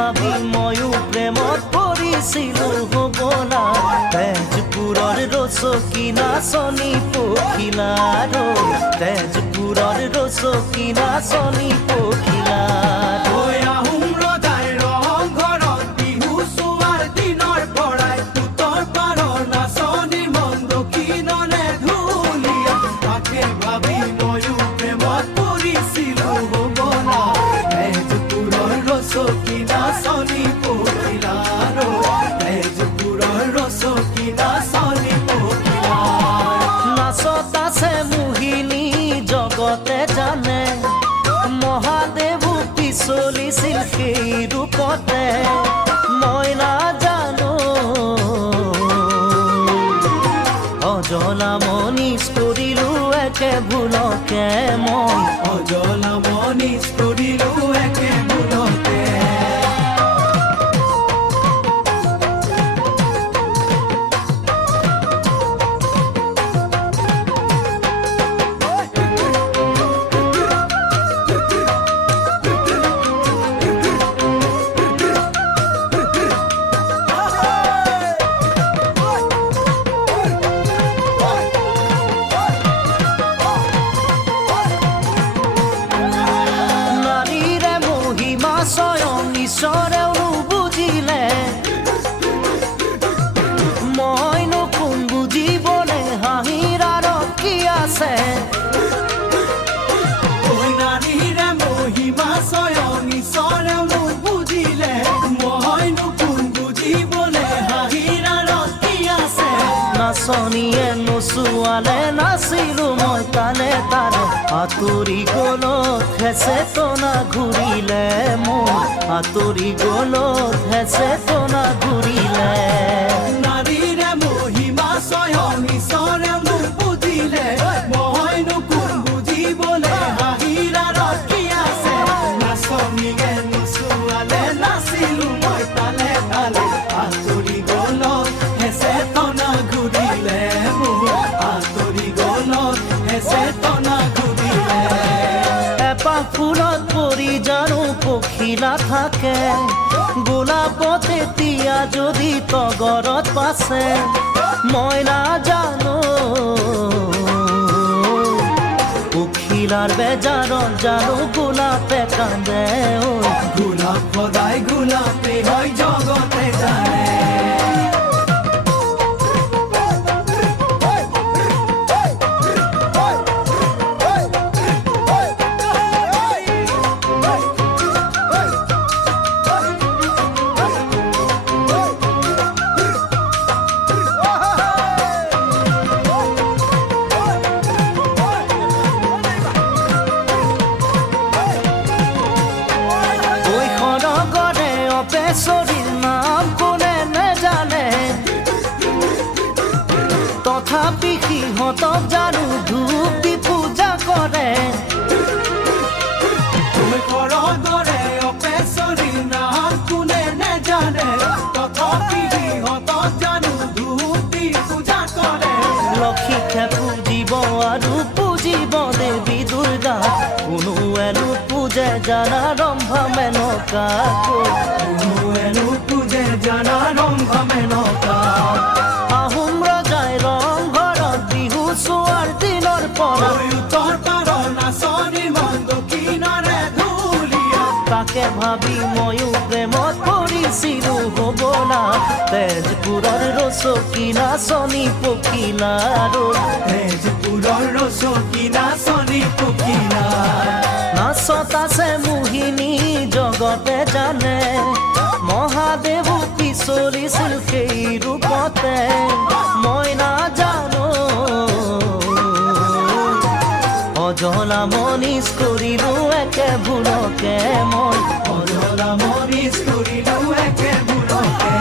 ভাবি ময়ো প্ৰেমত পৰিছিলো হ'বলা তেজপুৰৰ ৰচকী নাচনী পখিলা তেজপুৰৰ ৰচকী নাচনী পখিলা নাচত আছে মোহিনী জগতে জানে মহাদেৱো পিছলিছিল সেই ৰূপতে মই নাজানো অজলা মনিচ কৰিলো একে ভুলকে মই অজলা মনিচ কৰিলো একে ভুলকে ঈশ্বৰেও নুবুজিলে মইনো কোন বুজিবলে হাঁহিৰ আঁৰত কি আছে নাৰীৰে মহিমা স্বয়ং ঈশ্বৰেও নুবুজিলে মইনো কোন বুজিবলে হাঁহিৰ আঁৰত কি আছে নাচনীয়ে নচুৱালে নাচিলো মই তালে তালে আঁতৰি গলত হেঁচে টনা ঘূৰিলে মোৰ আঁতৰি গলত হেঁচে টনা ঘূৰিলে নাৰীৰে মহিমা স্বয়ং ঈশ্বৰেও নুবুজিলে মইনো কোন বুজিবলে হাঁহিৰ আঁৰত কি আছে নাচনীয়ে নচুৱালে নাচিলো মই তালে তালে আঁতৰি গলত হেঁচে টনা ঘূৰিলে মোৰ আঁতৰি গলত হেঁচে টনা ঘূৰিলে এপাহ ফুলত পৰি জানো পখিলা থাকে গোলাপত এতিয়া যদি তগৰত পাছে মই নাজানো পখিলাৰ বেজাৰত জানো গোলাপে কান্দে গোলাপ সদায় গোলাপে হয় জগতে জানে বেচৰীৰ নাম কোনে নেজানে তথাপি সিহঁতক জানো ধূপ দি পূজা কৰে বেচৰীৰ নাম কোনে নেজানে তথাপি সিহঁতক জানো ধূপ দি পূজা কৰে লক্ষীকে পূজিব আৰু পূজিব দেৱী দুৰ্গা কোনো এনো পূজে জানা ৰম্ভা মেনকাকৈ পূজে জানা ৰম্ভা মেনকা আহোম ৰজাই ৰংঘৰত বিহু চোৱাৰ দিনৰ পৰা উত্তৰ পাৰৰ নাচনী মন দক্ষিণৰে ধুলীয়া তাকে ভাবি ময়ো প্ৰেমত পৰিছিলো হ'বলা তেজপুৰৰ ৰচকী নাচনী পখিলা তেজপুৰৰ ৰচকী নাচনী পখিলা নাচত আছে মোহিনী জগতে জানে মহাদেৱো পিছলিছিল সেই ৰূপতে মই নাজানো অজলা মনিচ কৰিলো একে ভুলকে মই অজলা মনিচ কৰিলো একে ভুলকে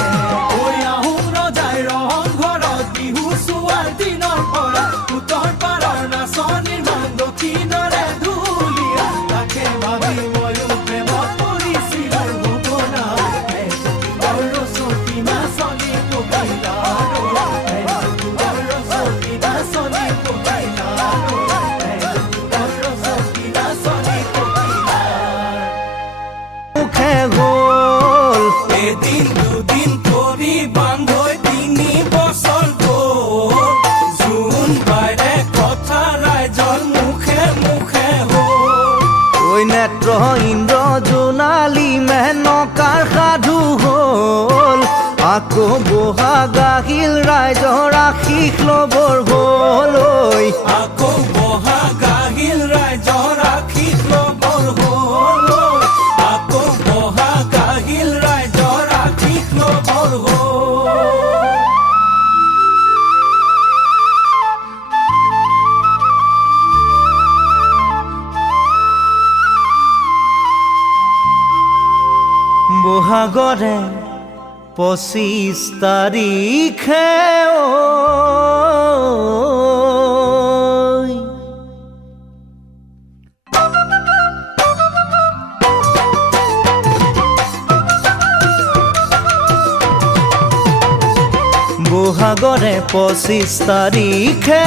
আহোম ৰজাই ৰংঘৰত বিহু চোৱাৰ দিনৰ পৰা উত্তৰ পাৰৰ নাচনীৰ মান দক্ষিণৰে ধুলীয়া তাকে ভাবি ময়ো প্ৰেমত পৰিছিলো হ'বলা ৰচকী নাচনী পখিলা ৰচকী নাচনী পখিলা ৰচকী নাচনী পখিলা মুখে গৈ ক্ষেত্ৰ ইন্দ্ৰ জোনালী মেনকাৰ সাধু হ'ল আকৌ বহাগ আহিল ৰাইজৰ আশীষ ল'বৰ হ'ল আকৌ বহাগ আহিল ৰাইজৰ আশীষ ল'বৰ হ'ল আকৌ বহাগ আহিল ৰাইজৰ আশীষ ল'বৰ হ'ল বহাগৰে 25 তাৰিখে বহাগৰে 25 তাৰিখে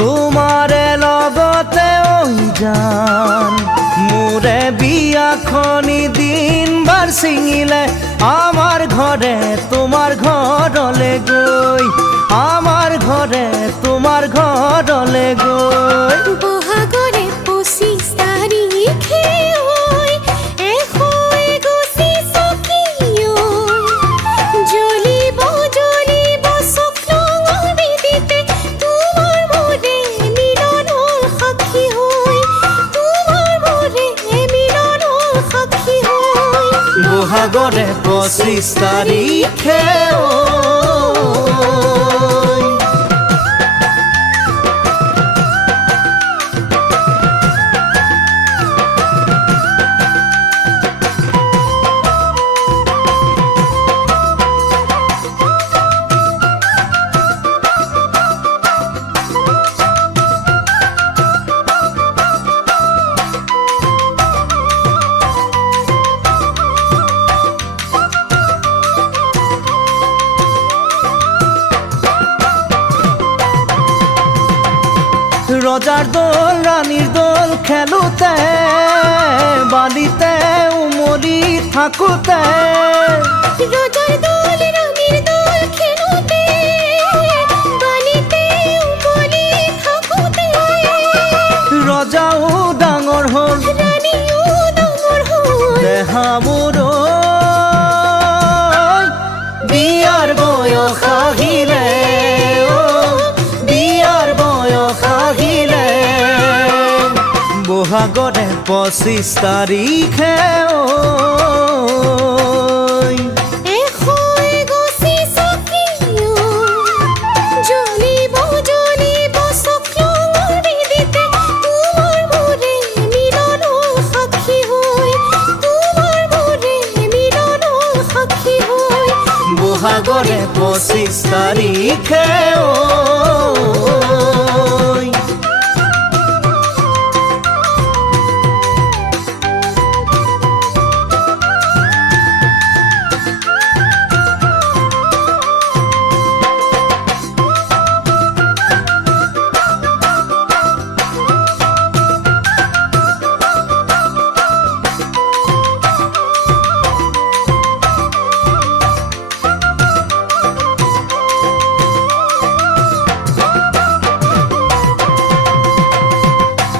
তোমাৰে লগতে যান মোৰে বিয়াখনি দিন বাৰ ছিঙিলে আমাৰ ঘৰে তোমাৰ ঘৰলে গৈ আমাৰ ঘৰে তোমাৰ ঘৰলে গৈ বহাগৰে 25 তাৰিখে বহাগৰে 25 তাৰিখে ৰজাৰ দল ৰাণীৰ দল খেলোতে বালিতে উমলি থাকোতে ৰজাৰ দল ৰাণীৰ দল খেলোতে বালিতে উমলি থাকোতে ৰজাও ডাঙৰ হ'ল ৰাণীও ডাঙৰ হ'ল দেহা মোৰ বিয়াৰ বয়স আহিলে বহাগৰে 25 তাৰিখে বহাগৰে 25 তাৰিখে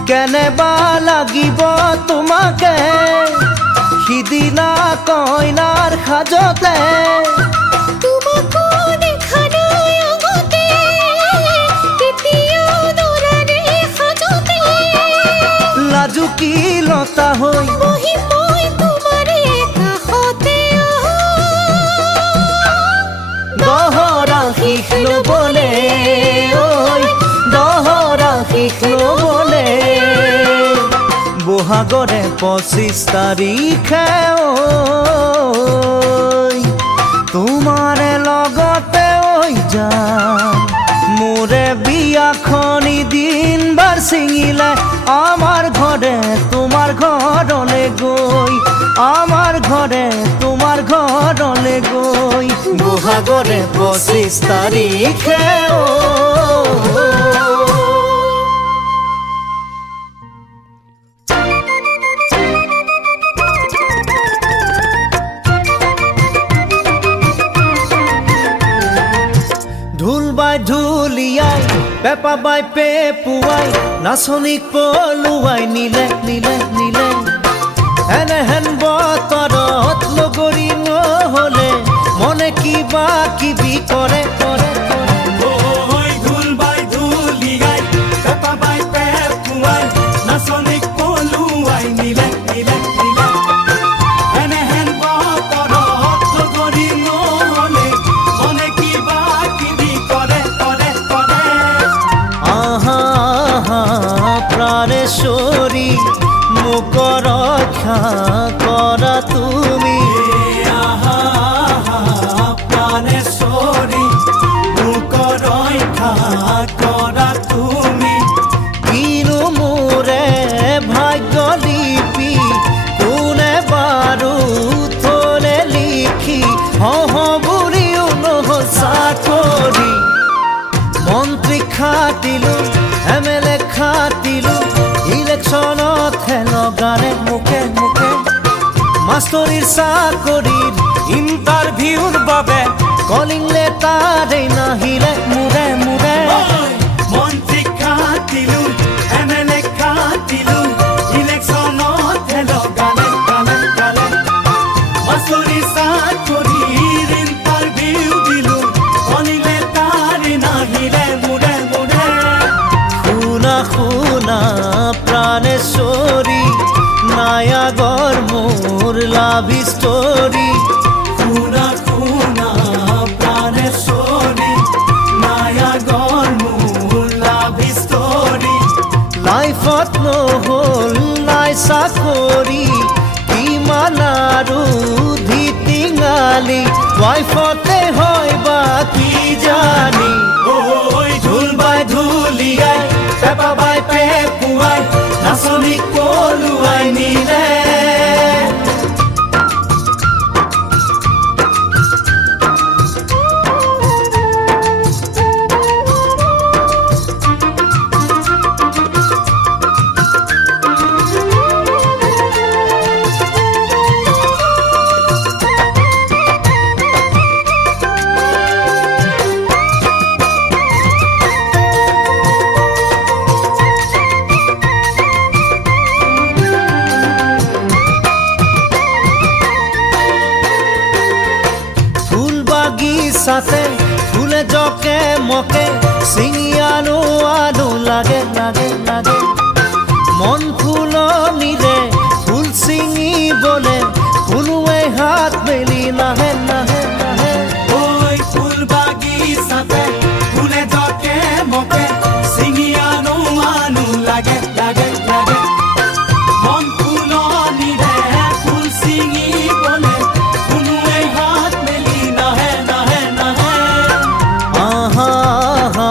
কেনেবা লাগিব তোমাকে সিদিনা কইনাৰ সাজতে তোমাকো দেখা নাই আগতে কেতিয়াও দৰাৰে সাজতে লাজুকী লতা হৈ বহি মই তোমাৰে কাষতে দহৰা শিখ ল'বলে দহৰা শিখ ল'বলে বহাগৰে 25 তাৰিখে তোমাৰে লগতে যাম মোৰে বিয়াখনি দিন বাৰ ছিঙিলে আমাৰ ঘৰে তোমাৰ ঘৰলে গৈ আমাৰ ঘৰে তোমাৰ ঘৰলে গৈ বহাগৰে 25 তাৰিখে ঢোল বাই ঢুলিয়াই পেপা বাই পেপুৱাই নাচনীক পলুৱাই নিলে নিলে নিলে এনেহেন বতৰত লগৰী নহ'লে মনে কিবা কিবি কৰে কৰে ঐ ঢোল বাই ঢুলিয়াই পেপা বাই পেপুৱাই নাচনীক পলুৱাই নিলে নিলে নিলে এনেহেন বতৰত লগৰী নহ'লে মনে কিবা কিবি কৰে কৰে কৰে আহা আহা প্ৰাণেশ্বৰী মোক ৰক্ষা কৰা তুমি আহা আহা প্ৰাণেশ্বৰী মোক ৰক্ষা কৰা তুমি কিনো মোৰে ভাগ্য লিপি কোনে বাৰু থলে লিখি হহ বুলিও নহ'ল চাকৰি মন্ত্ৰী খাটিলো MLA খাটিলো ইলেকশ্যনত লগালে মুখে মুখে মাষ্টৰীৰ চাকৰিৰ ইণ্টাৰভিউৰ বাবে কলিং লেটাৰেই নাহিলে মূৰে মূৰে মন্ত্ৰী খাটিলো MLA খাটিলো ইলেকশ্যনত লগালে গালে গালে মাষ্টৰী চাকৰিৰ ইণ্টাৰভিউ দিলো কলিং লেটাৰেই নাহিলে মূৰে মূৰে শুনা শুনা প্ৰাণেশ্বৰী নায়াগৰ মোৰ লাভ ষ্টৰী শুনা শুনা প্ৰাণেশ্বৰী নায়াগৰ মোৰ লাভ ষ্টৰী লাইফত নহ'ল নাই চাকৰি কিমান আৰু ধিটিঙালি ৱাইফতে হয় বা কি জানি ঐ ঢোল বাই ঢুলিয়াই পেপা বাই পেপুৱাই নাচনীক পলুৱাই নিলে বাগিচাতে ফুলে জকে মকে ছিঙি আনো আনো লাগে লাগে লাগে মন ফুলনিৰে ফুল ছিঙিবলে কোনোৱে হাত মেলি নাহে নাহে নাহে ঐ ফুল বাগিচাতে ফুলে জকে মকে ছিঙি আনো আনো লাগে লাগে লাগে মন ফুলনিৰে ফুল ছিঙিবলে কোনোৱে হাত মেলি নাহে নাহে নাহে আহা আহা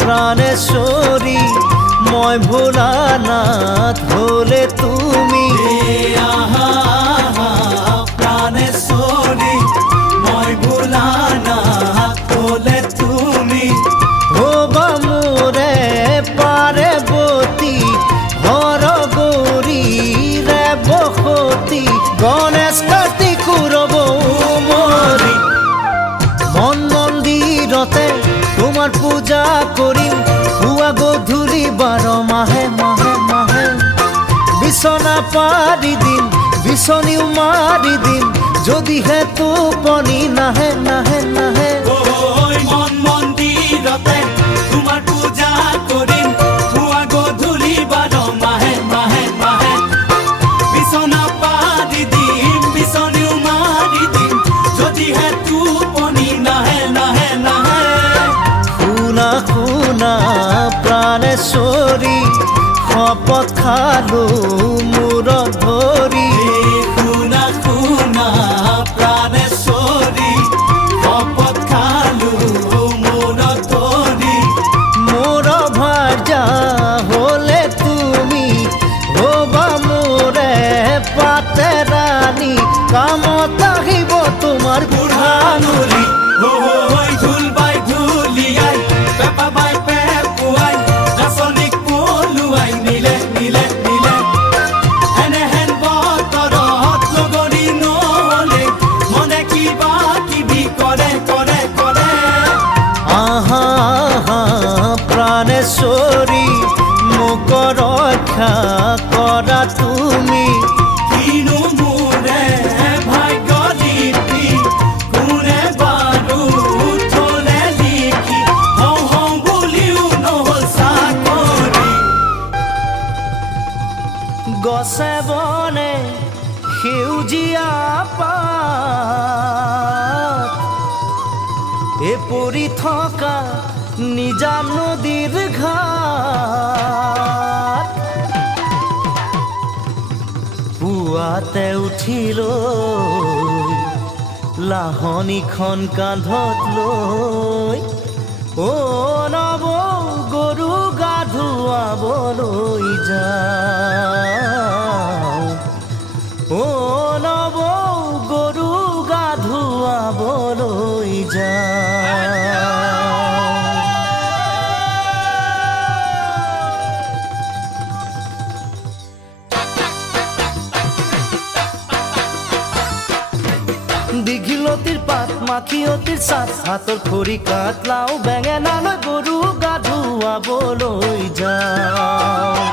প্ৰাণেশ্বৰী মই ভোলানাথ হ'লে তুমি আহা আহা প্ৰাণেশ্বৰী মই ভোলানাথ হ'লে তুমি হ'বা মোৰে পাৰ্বতী হৰ গৌৰীৰে বসতি গণেশ কাৰ্তিক ৰব মৰি মন মন্দিৰতে তোমাৰ পূজা কৰিম পুৱা গধূলি 12 মাহে মাহে মাহে বিছনা পাৰি দিম বিছনিও মাৰি দিম যদিহে টোপনি নাহে নাহে নাহে ঐ মন মন্দিৰতে তোমাৰ পূজা কৰিম পুৱা গধূলি 12 মাহে মাহে মাহে বিছনা পাৰি দিম বিছনিও মাৰি দিম যদিহে টোপনি নাহে নাহে নাহে শুনা শুনা প্ৰাণেশ্বৰী শপত খালো মূৰত ধৰি শুনা শুনা প্ৰাণেশ্বৰী শপত খালো মূৰত ধৰি মোৰ ভাৰ্যা হ'লে তুমি হ'বা মোৰে পাতে ৰাণী কামত আহিব তোমাৰ বুঢ়ানুলি ঐ ঢোল বাই ঢুলিয়াই পেপা বাই পেপুৱাই নাচনীক পলুৱাই নিলে নিলে নিলে এনেহেন ৰক্ষা কৰা তুমি কিনো মোৰে ভাগ্য লিপি কোনে বাৰু থলে লিখি হওঁ হওঁ বুলিও নহ'ল চাকৰি গছে বনে সেউজীয়া পাত এ পৰি থকা নিজা নদীৰ ঘাট পুৱাতে উঠিলৈ লাহনীখন কান্ধত লৈ অ নৱ গৰু গা ধুৱাবলৈ যাওঁ অ নৱ গৰু গা ধুৱাবলৈ যাওঁ দীঘলতিৰ পাত মাখিয়তিৰ চাত হাতৰ খৰি কাট লাও বেঙেনালৈ গৰু গা ধুৱাবলৈ যাওঁ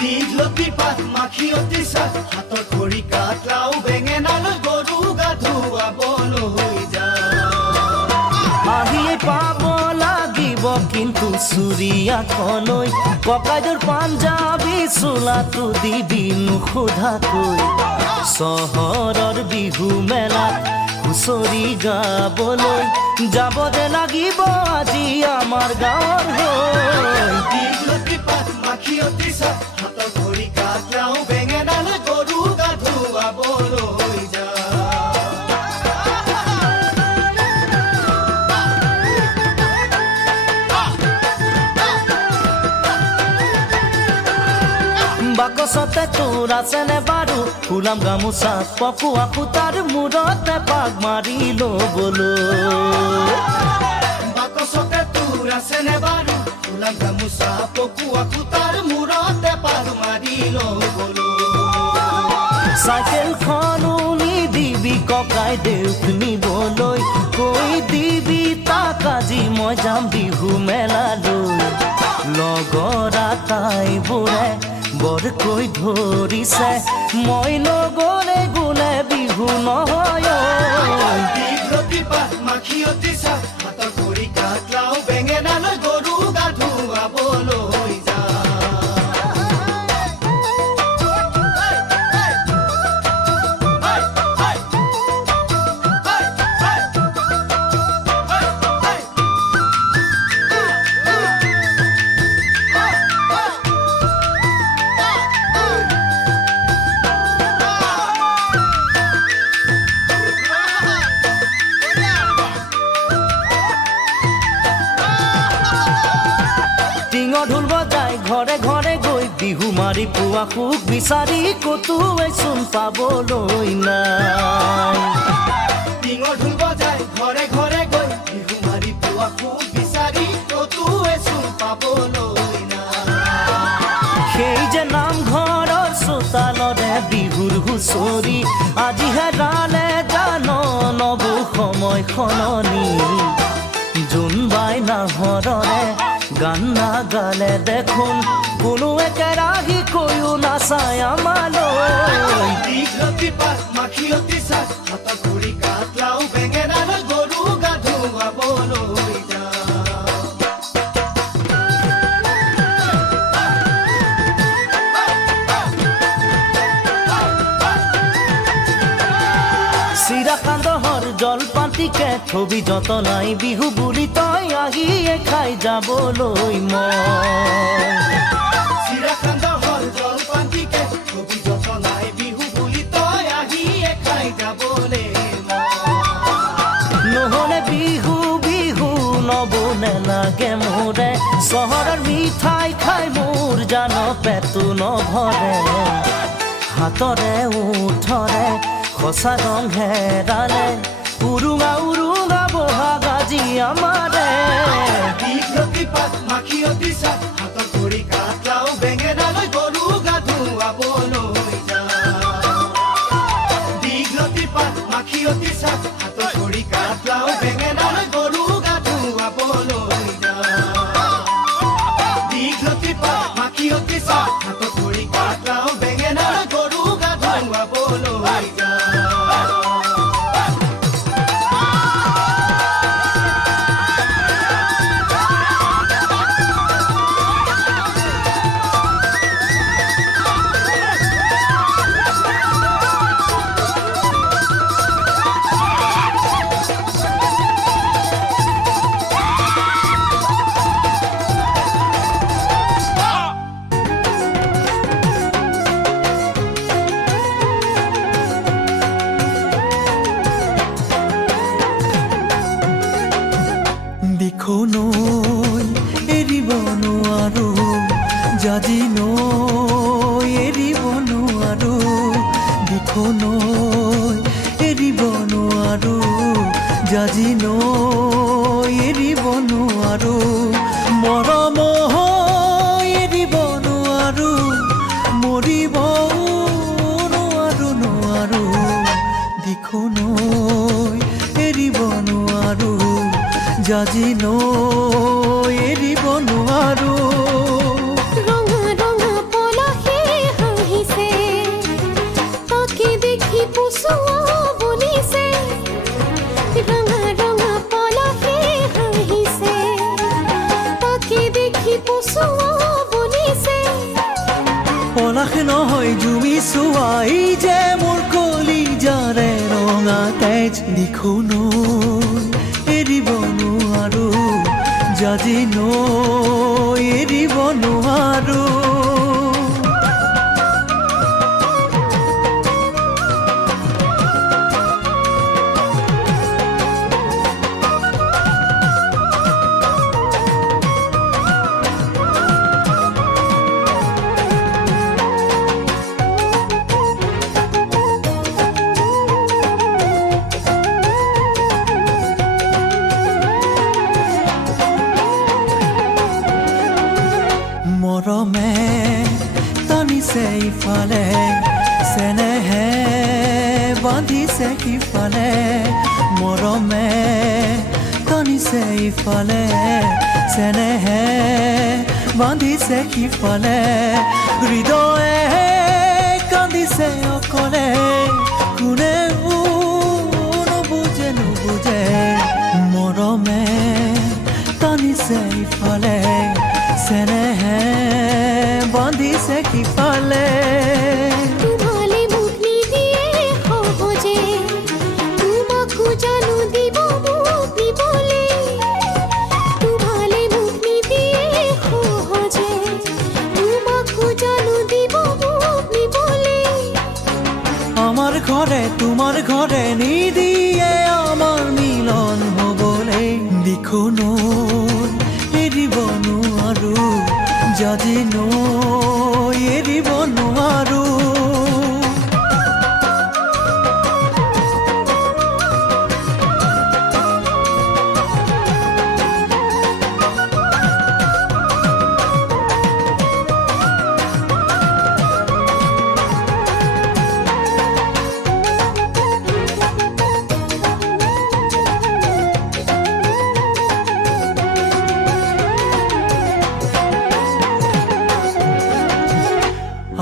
দীঘলতিৰ পাত মাখিয়তিৰ চাত হাতৰ খৰি কাট লাও বেঙেনালৈ গৰু গা ধুৱাবলৈ যাওঁ আহিয়ে পাব লাগিব কিন্তু চুৰিয়াখনৈ ককাইদেউৰ পাঞ্জাবী চোলাটো দিবি নোসোধাকৈ চহৰৰ বিহু মেলাত হুঁচৰি গাবলৈ যাব যে লাগিব আজি আমাৰ গাঁৱৰ হৈ দীঘলতিৰ পাত মাখিয়তিৰ চাত হাতৰ খৰি কাট লাও বেঙেনালৈ গৰু গা ধুৱাবলৈ যাওঁ বাকচতে তোৰ আছেনে বাৰু ফুলাম গামোচা পকোৱা সূতাৰ মূৰতে পাক মাৰি ল'বলৈ বাকচতে তোৰ আছেনে বাৰু ফুলাম গামোচা পকোৱা সূতাৰ মূৰতে পাক মাৰি ল'বলৈ চাইকেলখনো নিদিবি ককাইদেউক নিবলৈ কৈ দিবি তাক আজি মই যাম বিহু মেলালৈ লগৰ আটাইবোৰে বৰকৈ ধৰিছে মই নগ'লে গোলে বিহু নহয় ঐ। দীঘলতিৰ পাত মাখিয়তিৰ চাত হাতৰ খৰি কাট লাও বেঙেনালৈ গৰু গা ধুৱাবলৈ যাওঁ টিঙৰ ঢোল বজাই ঘৰে ঘৰে গৈ বিহু মাৰি পোৱা সুখ বিচাৰি ক'তোৱে চোন পাবলৈ নাই টিঙৰ ঢোল বজাই ঘৰে ঘৰে গৈ বিহু মাৰি পোৱা সুখ বিচাৰি ক'তোৱে চোন পাবলৈ নাই সেই যে নামঘৰৰ চোতালৰে বিহুৰ হুঁচৰি আজি হেৰালে জান নবৌ সময় সলনি জোনবাই নাহৰৰে গান নাগালে দেখোন কোনো একেৰাহি কৈও নাচায় আমালৈ দীঘলতিৰ পাত মাখিয়তিৰ চাত হাতৰ খৰি কাট লাও বেঙেনালৈ গৰু গা ধুৱাবলৈ যাওঁ চিৰা কান্দহৰ জলপাতিকে থবি যতনাই বিহু বুলি তই আহিয়ে খাই যাবলৈ মই চিৰাকান্দহৰ জলপাতিকে থবি যতনাই বিহু বুলি তই আহিয়ে খাই যাবলৈ নহ'লে বিহু বিহু নবনে লাগে মোৰে চহৰৰ মিঠাই খাই মোৰ জান পেটটো নভৰে হাতৰে উঠৰে সঁচা ৰং হেৰালে উৰুঙা উৰুঙা বহাগ আজি আমাৰে দীঘলতিৰ পাত মাখিয়তিৰ চাত হাতৰ খৰি কাট লাও বেঙেনালৈ গৰু গা ধুৱাবলৈ যাওঁ দীঘলতিৰ পাত মাখিয়তিৰ চাত হাতৰ খৰি কাট লাও বেঙেনালৈ গৰু গা ধুৱাবলৈ যাওঁ দীঘলতিৰ পাত মাখিয়তিৰ চাত হাতৰ জাজি নৈ এৰিব নোৱাৰো দিখনৈ এৰিব নোৱাৰো জাজি নৈ এৰিব নোৱাৰো মৰম এৰিব নোৱাৰো মৰিব নোৱাৰো দিখনৈ এৰিব নোৱাৰো জাজি নৈ এৰিব নোৱাৰো ৰঙা ৰঙা পলাশে হাঁহিছে তাকে দেখি পচুৱা বলিছে ৰঙা ৰঙা পলাশে হাঁহিছে তাকে দেখি পচুৱা বলিছে পলাশ নহয় জুমি চোৱাই যে মোৰ কলিজাৰে ৰঙা তেজ দিখনৈ এৰিব নোৱাৰো জাজি নৈ এৰিব নোৱাৰো মৰমে টানিছে ইফালে চেনেহে বান্ধিছে সিফালে মৰমে টানিছে ইফালে চেনেহে বান্ধিছে সিফালে হৃদয়ে কান্দিছে অকলে কোনেও নুবুজে মৰমে টানিছে ইফালে চেনেহে বান্ধিছে সিফালে তোমালে মুখ নিদিয়ে সহজে তোমাকো জানো দিব মুখ দিবলে তোমালে মুখ নিদিয়ে সহজে তোমাকো জানো দিব মুখ দিবলে আমার ঘরে তোমার ঘরে নিদিয়ে আমার মিলন হবলে দিখনৈ এৰিব নোৱাৰো জাজি নৈ এৰিব নোৱাৰো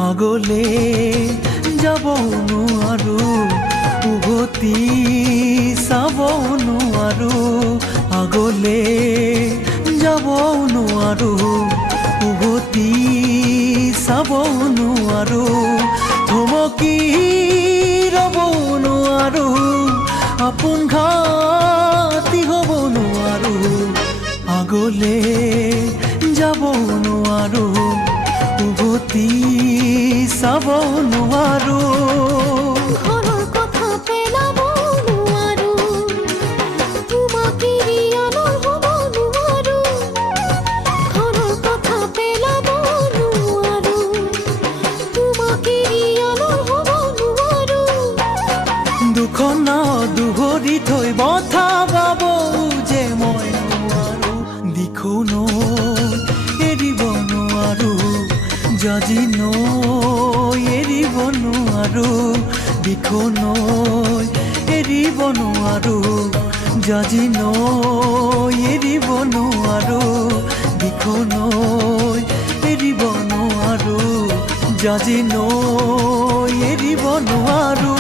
আগলে যাব নোৱাৰো উভতি চাব নোৱাৰো আগলে যাব নোৱাৰো উভতি চাব নোৱাৰো থমকি ৰ'ব নোৱাৰো আপোন ঘাটি হ'ব নোৱাৰো আগলে যাব নোৱাৰো উভতি চাব নোৱাৰো ঘৰৰ কথা পেলাব নোৱাৰো তোমাক এৰি আনৰ হ'ব নোৱাৰো ঘৰৰ কথা পেলাব নোৱাৰো তোমাক এৰি আনৰ হ'ব নোৱাৰো দুখন দুহৰি থৈ বথা বাব যে মই নোৱাৰো দিখনৈ এৰিব নোৱাৰো জাজি নৈ এৰিব নোৱাৰো দিখনৈ এৰিব নোৱাৰো জাজি নৈ এৰিব নোৱাৰো দিখনৈ এৰিব নোৱাৰো জাজি নৈ এৰিব নোৱাৰো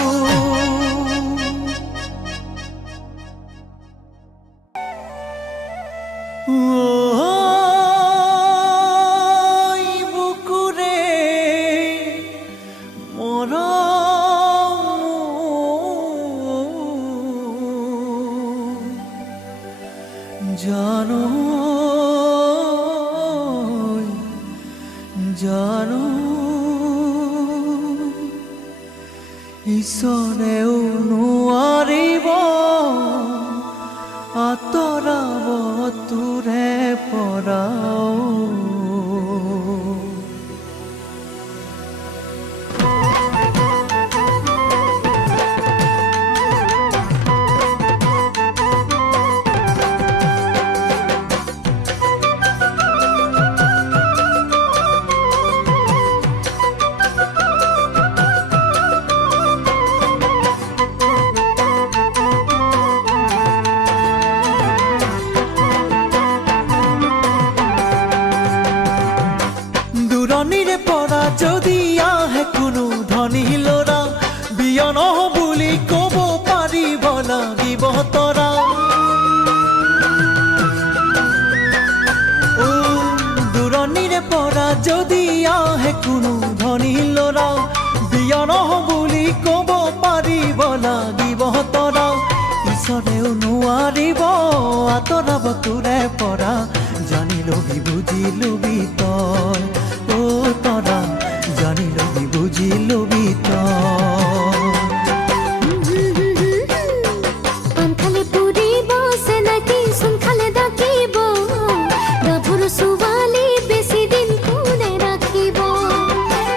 জানো জানো ঈশ্বৰেও নোৱাৰিব আঁতৰাব তোৰে পৰাও যদি আহে কোনো ধনী ল'ৰা বিয়া নহ বুলি ক'ব পাৰিব লাগিব তৰা ঈশ্বৰেও নোৱাৰিব আঁতৰাব তোৰে পৰা জানি লবি বুজি লবি তই অ' তৰা জানি লবি বুজি লবি তই পান খালে পুৰিব চেনাকি চোন খালে ডাকিব গাভৰু ছোৱালী বেছি দিন কোনে ৰাখিব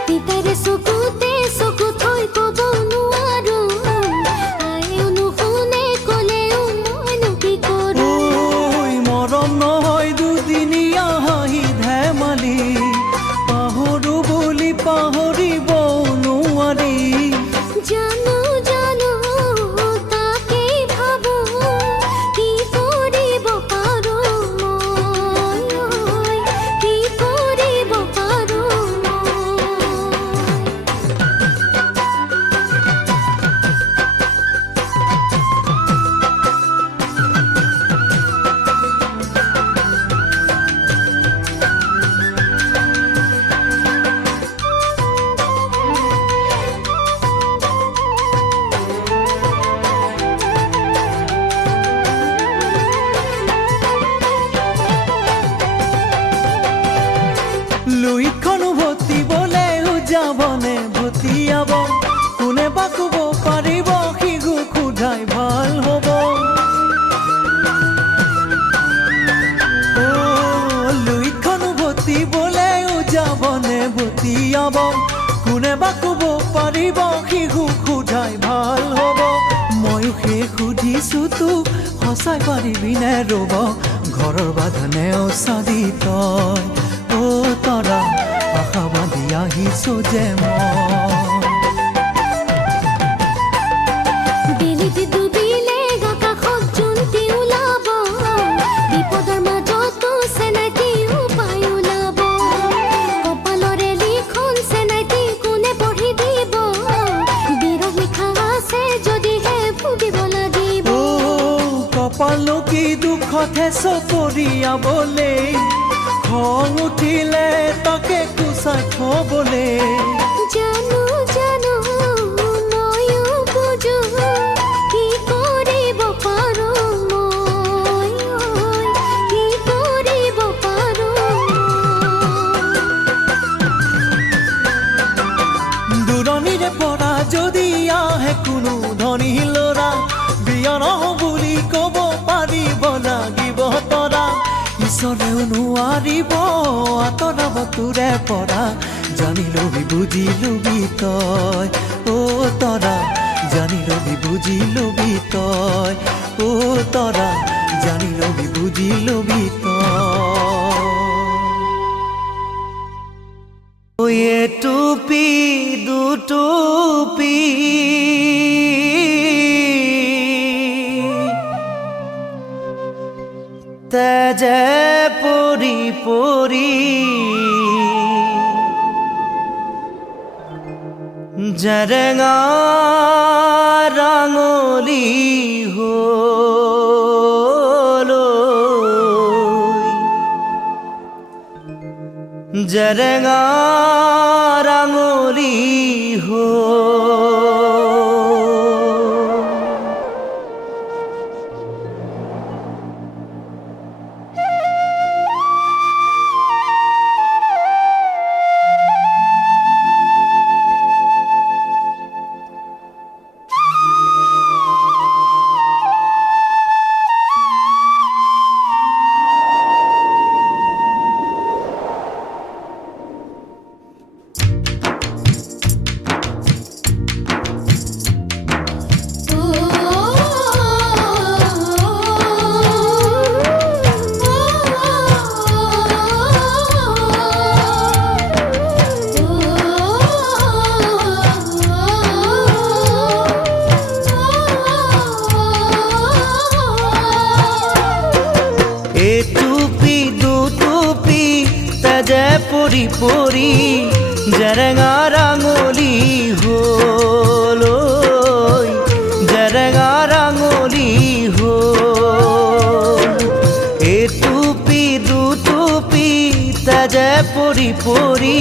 পিতাৰে চকুতে চকু থৈ ক'ব নোৱাৰো আইও নুশুনে ক'লেও মইনো কি কৰোঁ ঐ মৰম নহয় দুদিনীয়া হাঁহি ধেমালি পাহৰো বুলি পাহৰিব নোৱাৰি জানো জানো তাকেই ভাবো কি কৰিব পাৰো মই কি কৰিব পাৰো লুইতখনো ভতিবলেও যাবনে ভতিয়াব কোনে বা ক'ব পাৰিব শিশু ক্ষুধাই ভাল হ'ব লুইতখনো ভতিবলেও যাবনে ভতিয়াব কোনে বা ক'ব পাৰিব শিশু ক্ষুধাই ভাল হ'ব ময়ো সেই সুধিছোঁ তোক সঁচাই পাৰিবিনে ৰ'ব ঘৰৰ বাধানে চাদি তই অ' তৰা আশা বান্ধি আহিছোঁ যে মই বেলিতে ডুবিলে আকাশত জোনটি ওলাব বিপদৰ মাজতো চেনাকি উপায় ওলাব কপালৰে লিখন চেনাকি কোনে পঢ়ি দিব বিৰহ লিখা আছে যদিহে ভুগিব লাগিব কপালো কি দুখতহে চকৰিয়াবলে খং উঠিলে তাকে কুচাই থ'বলে জানো জানো ময়ো বুজো কি কৰিব পাৰো মই কি কৰিব পাৰো দূৰণিৰে পৰা যদি আহে কোনো ধনী ল'ৰা বিয়া নহ বুলি ক'ব পাৰিব লাগিব তৰা ঈশ্বৰেও নোৱাৰিব আঁতৰাব তোৰে পৰা জানি লবি বুজি লবি তই অ' তৰা জানি লবি বুজি লবি তই অ' তৰা জানি লবি বুজি লবি তই এটুপি দুটুপি তেজে পৰি পৰি জেৰেঙা ৰাঙলী হলৈ জেৰেঙা ৰাঙলী পৰি পৰি জেৰেঙা ৰাঙলী হলৈ জেৰেঙা ৰাঙলী হল এটুপি দুটুপি তেজে পৰি পৰি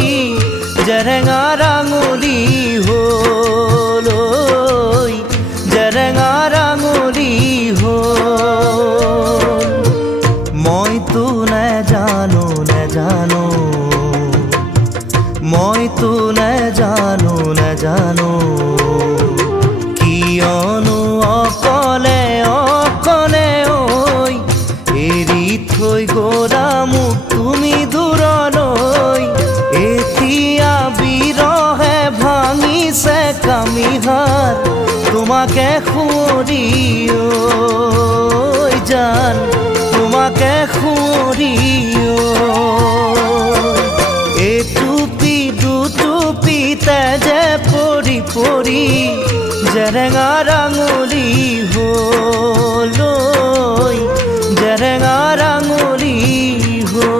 জেৰেঙা ৰাঙলী হ'ল ঐ, জেৰেঙা ৰাঙলী হ'ল। মইতো নেজানো নেজানো, মইতো নেজানো নেজানো, কিয়নো অকলে অকলে ঐ এৰি থৈ গ'লা মোক তুমি দূৰলৈ। এতিয়া বিৰহে ভাঙিছে কামিহাৰ তোমাকে সুঁৱৰি ঐ জান, তোমাকে সুঁৱৰি এটুপি দুটুপি তেজে পৰি পৰি জেৰেঙা ৰাঙলী হ'ল ঐ, জেৰেঙা ৰাঙলী হ'ল।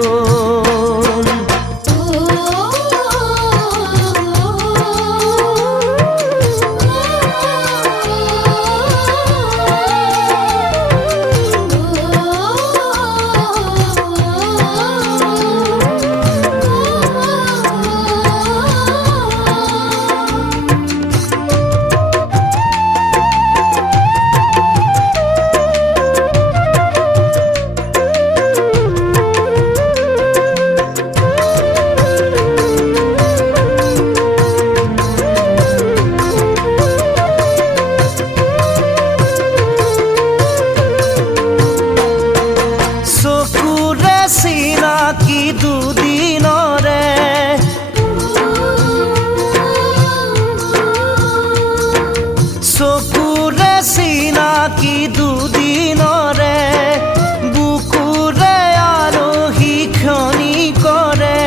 চকুৰে চিনাকি দুদিনৰে, চকুৰে চিনাকি দুদিনৰে, বুকুৰে আলহী খনি কৰে।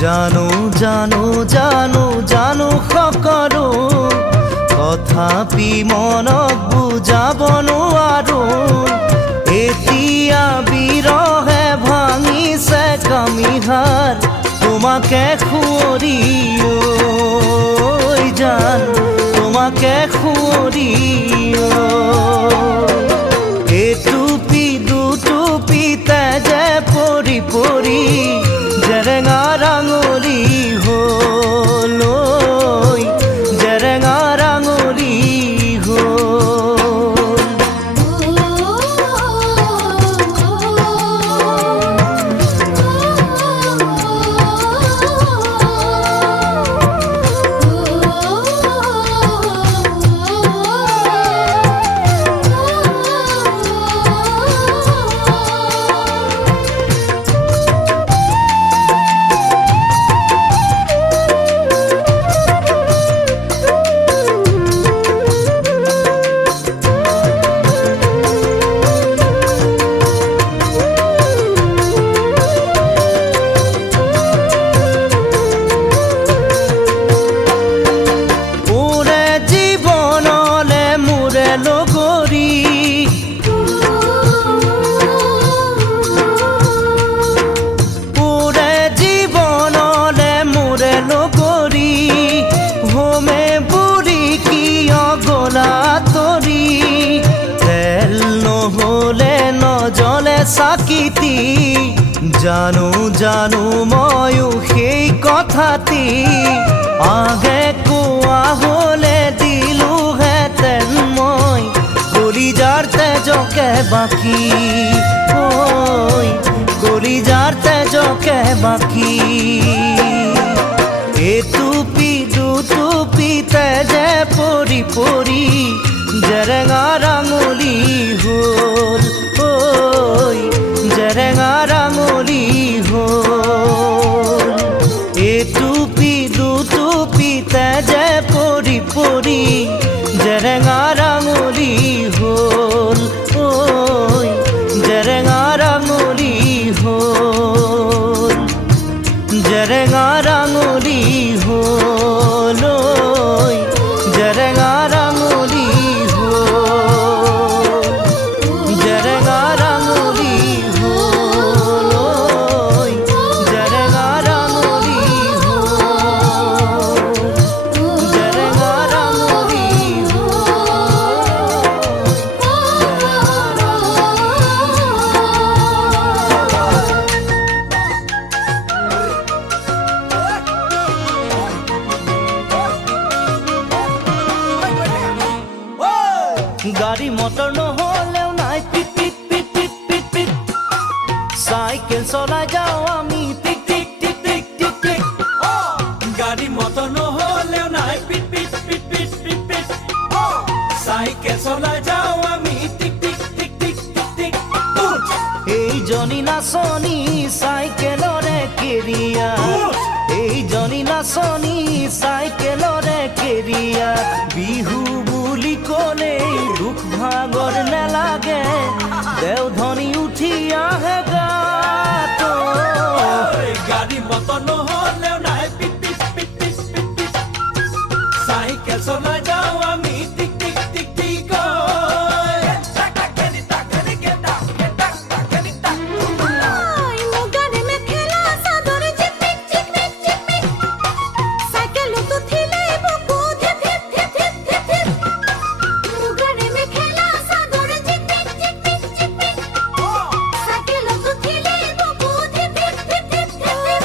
জানো জানো জানো জানো সকলো, তথাপি মনক বুজাব নোৱাৰো। এতিয়া বিৰহে ভাঙিছে কামিহাৰ তোমাকে সুঁৱৰি ঐ জান, তোমাকে সুঁৱৰি এটুপি দুটুপি তেজে পৰি পৰি জেৰেঙা ৰাঙলী হ'ল ঐ, জেৰেঙা ৰাঙলী হ'ল। চাকিতি জানো জানো ময়ো সেই কথাটি, আগে কোৱা হ'লে দিলোহেঁতেন মই কলিজাৰ তেজকে বাকী ঐ, কলিজাৰ তেজকে বাকী। এটুপি দুটুপি তেজে পৰি পৰি জেৰেঙা ৰাঙলী হ'ল ঐ, জেৰেঙা ৰাঙলী হ'ল। এটুপি দুটুপি তেজে পৰি পৰি জেৰেঙা ৰাঙলী হ'ল ঐ, জেৰেঙা ৰাঙলী হ'ল, জেৰেঙা ৰাঙলী হ'ল ঐ, জেৰেঙা ৰাঙলী হ'ল, জেৰেঙা ৰাঙলী হ'ল ঐ, জেৰেঙা ৰাঙলী হ'ল, জেৰেঙা ৰাঙলী হ'ল। মটৰ নহ'লেও নাই পিট পিট পিট পিট পিট পিট চাইকেল চলাই যাওঁ আমি টিক টিক টিক টিক টিক টিক গাড়ী মটৰ নহ'লেও নাই পিট পিট পিট পিট পিট পিট চাইকেল চলাই যাওঁ আমি টিক টিক টিক টিক টিক টিক এইজনী নাচনী চাইকেলৰে কেৰিয়া এইজনী নাচনী চাইকেলৰে কেৰিয়া বিহু বুলি ক'লেই দুখ ভাগৰ নেলাগে দেওধনী উঠি আহে গাত গাড়ী মটৰ নহ'লেও নাই পিট পিট পিট পিট পিট পিট চাইকেল চলাই যাওঁ আমি টিক টিক টিক টিক মুগাৰে মেখেলা চাদৰ জিকমিক জিকমিক জিকমিক চাইকেলত উঠিলে বুকু ধিপ ধিপ ধিপ ধিপ ধিপ ধিপ মুগাৰে মেখেলা চাদৰ জিকমিক জিকমিক জিকমিক চাইকেলত উঠিলে বুকু ধিপ ধিপ ধিপ ধিপ ধিপ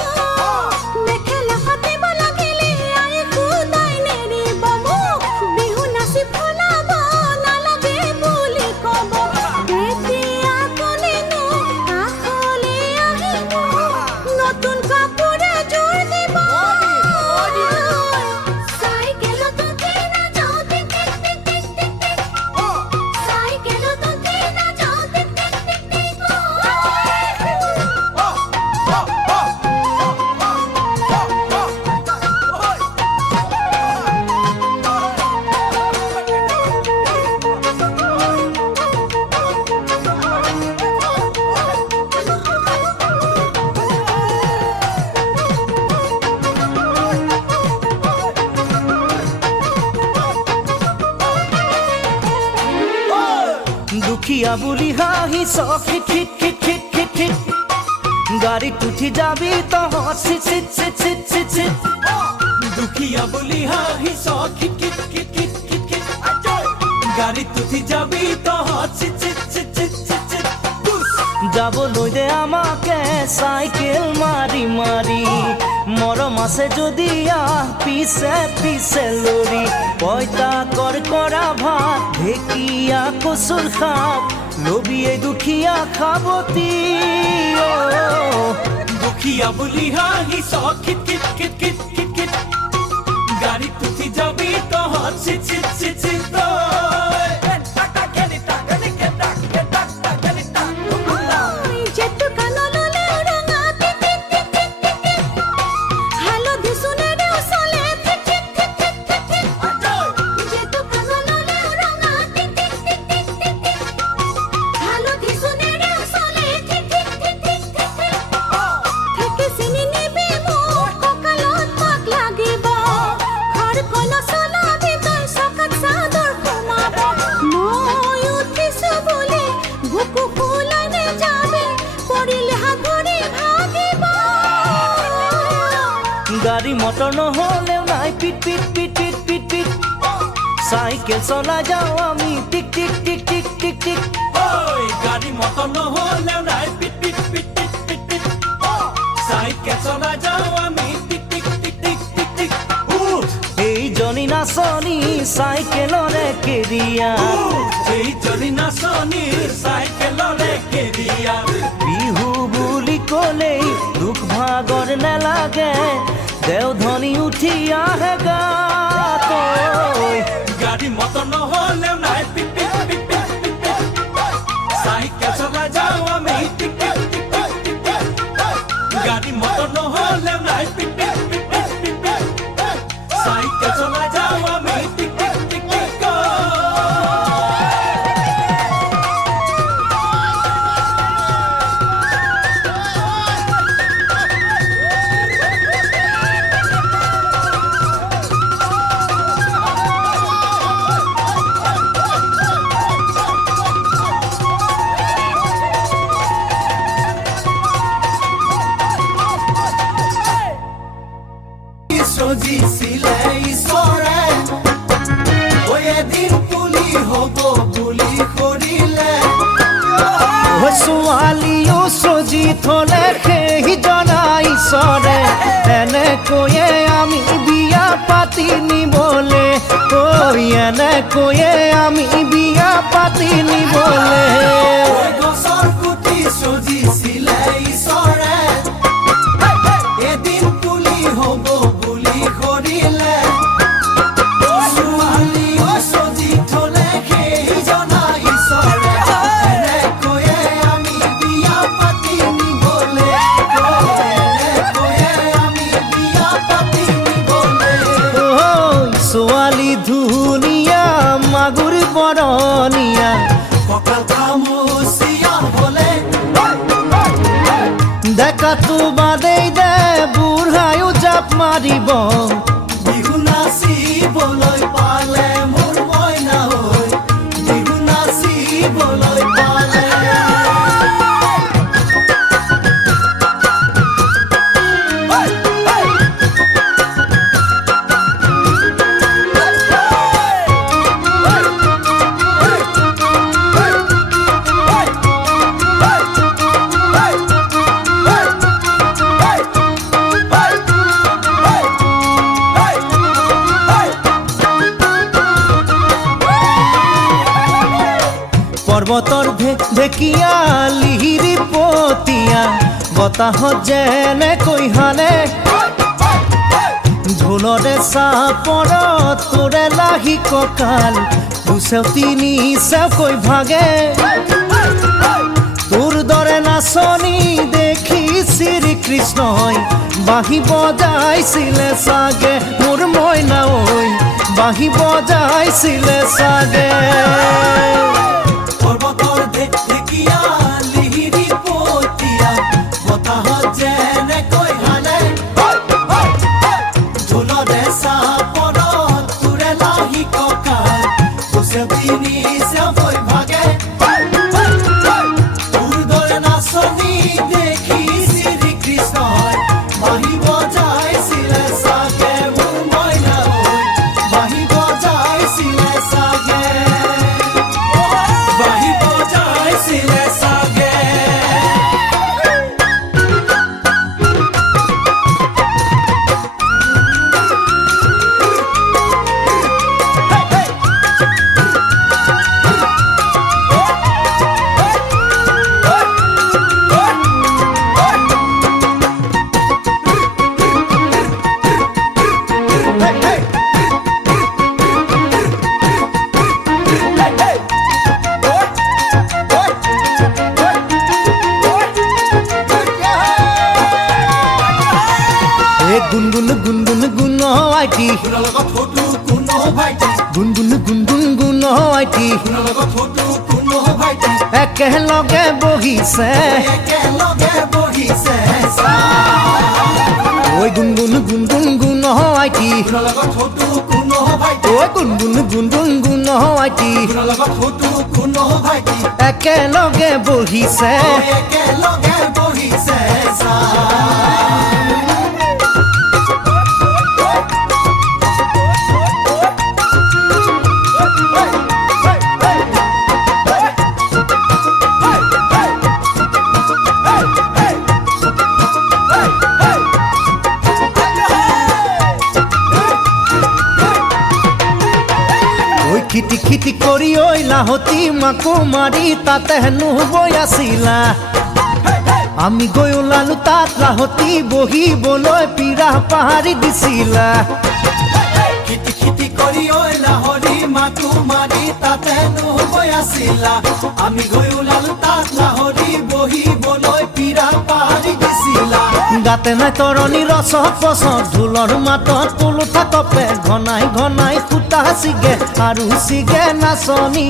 মেখেলা ফাটিব লাগিলে আই খুদাই নেৰিব মোক বিহু নাচি ফলাব নালাগে বুলি ক'ব তেতিয়া কোনেনো কাষলৈ আহিব নতুন কাপোৰে জোৰ দিব চাইকেলত উঠি নাযাওঁ টিক টিক টিক টিক টিক টিক চাইকেলত উঠি নাযাওঁ টিক টিক টিক টিক দুখীয়া বুলি হাঁহিছ খিট খিট খিট খিট খিট খিট গাড়ীত উঠি যাবি তহঁত চিট চিট চিট চিট চিট চিট দুখীয়া বুলি হাঁহিছ খিট খিট খিট খিট খিট খিট গাড়ীত উঠি যাবি তহঁত চিট চিট চিট চিট চিট চিট যাবলৈ দে আমাকে চাইকেল মাৰি মাৰি মৰম আছে যদি আহ পিছে পিছে লৰি পইতা কৰ কৰা ভাত ঢেকীয়া কচুৰ শাক লবি এই দুখীয়া খাবতি দুখীয়া বুলি হাঁহিছ খিট খিট খিট খিট খিট খিট গাড়ীত উঠি যাবি তহঁত চিট চিট চিট চিট জেঠু কাণলৈ ৰঙা টিক টিক টিক টিক টিক টিক হালধি চুনেৰেও চলে ঠিক ঠিক ঠিক ঠিক ঠিক ঠিক জেঠু কাণলৈ ৰঙা টিক টিক টিক টিক টিক টিক হালধি চুনেৰেও চলে ঠিক ঠিক ঠিক ঠিক ঠিক ঠিক থেকে চিনি নিবি মোক কঁকালত পাক লাগিব ঘৰখন চলাবি তই চকাত চাদৰ সোমাব মই উঠিছোঁ বুলি বুকু ফুলাই নেযাবি পৰিলে হাতভৰি ভাগিব গাড়ী মটৰ নহ'লেও নাই পিট পিট পিট পিট পিট পিট চাইকেল চলাই যাওঁ আমি টিক টিক টিক টিক টিক টিক গাড়ী মটৰ নহ'লেও নাই পিট পিট পিট পিট পিট পিট চাইকেল চলাই যাওঁ আমি টিক টিক টিক টিক টিক টিক এইজনী নাচনী চাইকেলৰে কেৰিয়া এইজনী নাচনীৰ চাইকেলৰে কেৰিয়া বিহু বুলি ক'লেই দুখ ভাগৰ নেলাগে দেওধনী উঠি আহে গাত গাড়ী মটৰ নহ'লেও নাই পিট পিট পিট পিট পিট পিট চাইকেল চলাই যাওঁ আমি টিক টিক টিক টিক টিক টিক গাড়ী মটৰ নহ'লেও নাই পিট পিট পিট পিট পিট পিট চাইকেল চলাই যাওঁ আমি টিক টিক টিক টিক সজিছিলে ঈশ্বৰে ঐ এদিন পুলি হ'ব বুলি কৰিলে ছোৱালীও সজি থলে সেই জনা ঈশ্বৰে এনেকৈয়ে আমি বিয়া পাতি নিবলে এনেকৈয়ে আমি বিয়া পাতি নিবলে গছৰ গুটি সজিছিলে ঈশ্বৰে এদিন পুলি হ'ব বুলি কৰিলে ছোৱালী সজি থলে সেইজনা ঈশ্বৰে এনেকৈয়ে আমি বিয়া পাতি নিবলে এনেকৈয়ে আমি বিয়া পাতি নিবলে ছোৱালী ধুনীয়া মাগুৰ বৰণীয়া কঁকাল খামুচিয়া হ'লে দেখাতো বাদেই দে বুঢ়ায়ো জাপ মাৰিব বিহু নাচিবলৈ পালে মোৰ মইনা হৈ বিহু নাচিবলৈ পালে পৰ্বতৰ ঢেকীয়া লিহিৰি পতীয়া বতাহত যেনেকৈ হালে ঢোলৰে চাপৰত তোৰে লাহি কঁকাল দুচেও তিনি চেওকৈ ভাগে তোৰ দৰে নাচনি দেখি শ্ৰীকৃষ্ণই বাঁহী বজাইছিলে চাগে মোৰ মইনা ঐ বাঁহী বজাইছিলে চাগে পৰ্বতৰ ঢেকীয়া লিহিৰি পতীয়া বতাহত যেনেকৈ হালে ঢোলৰে চাপৰত তোৰে লাহি কঁকাল দুচেও তিনি চেওকৈ ভাগে তোৰ দৰে নাচনি দেখি শ্ৰীকৃষ্ণই বাঁহী বজাইছিলে চাগে মোৰ মইনা ঐ বাঁহী বজাইছিলে চাগে বাঁহী বজাইছিলে চাগে গুনগুন গুনগুন গুণ আইটি আপোনাৰ লগত ফটো কোনো ভাইটি গুনগুন গুনগুন গুণ আইটি আপোনাৰ লগত ফটো কোনো ভাইটি একেলগে বহিছে একেলগে বহিছে ঐ গুনগুন গুনগুন গুণ আইটি আপোনাৰ লগত ফটো কোনো ভাইটি ঐ গুনগুন গুনগুন গুণ আইটি আপোনাৰ লগত ফটো কোনো ভাইটি একেলগে বহিছে একেলগে বহিছে খিটি খিটি কৰি ঐ লাহতি মাকো মাৰি তাতে হেনো বৈ আছিলা আমি গৈ ওলালো তাত লাহতি বহিবলৈ পিৰা পাহাৰি দিছিলা খিটি খিটি কৰি ঐ লাহৰি মাকো মাৰি তাতে নহৈ আছিলা আমি গৈ ওলালো তাত লাহৰি বহিবলৈ পিৰা পাহাৰি দিছিলা গাতে নাই তৰণি ৰচত পচত ঢোলৰ মাতত তুলুঠা কপে ঘনাই ঘনাই সূতা ছিগে আৰু ছিগে নাচনি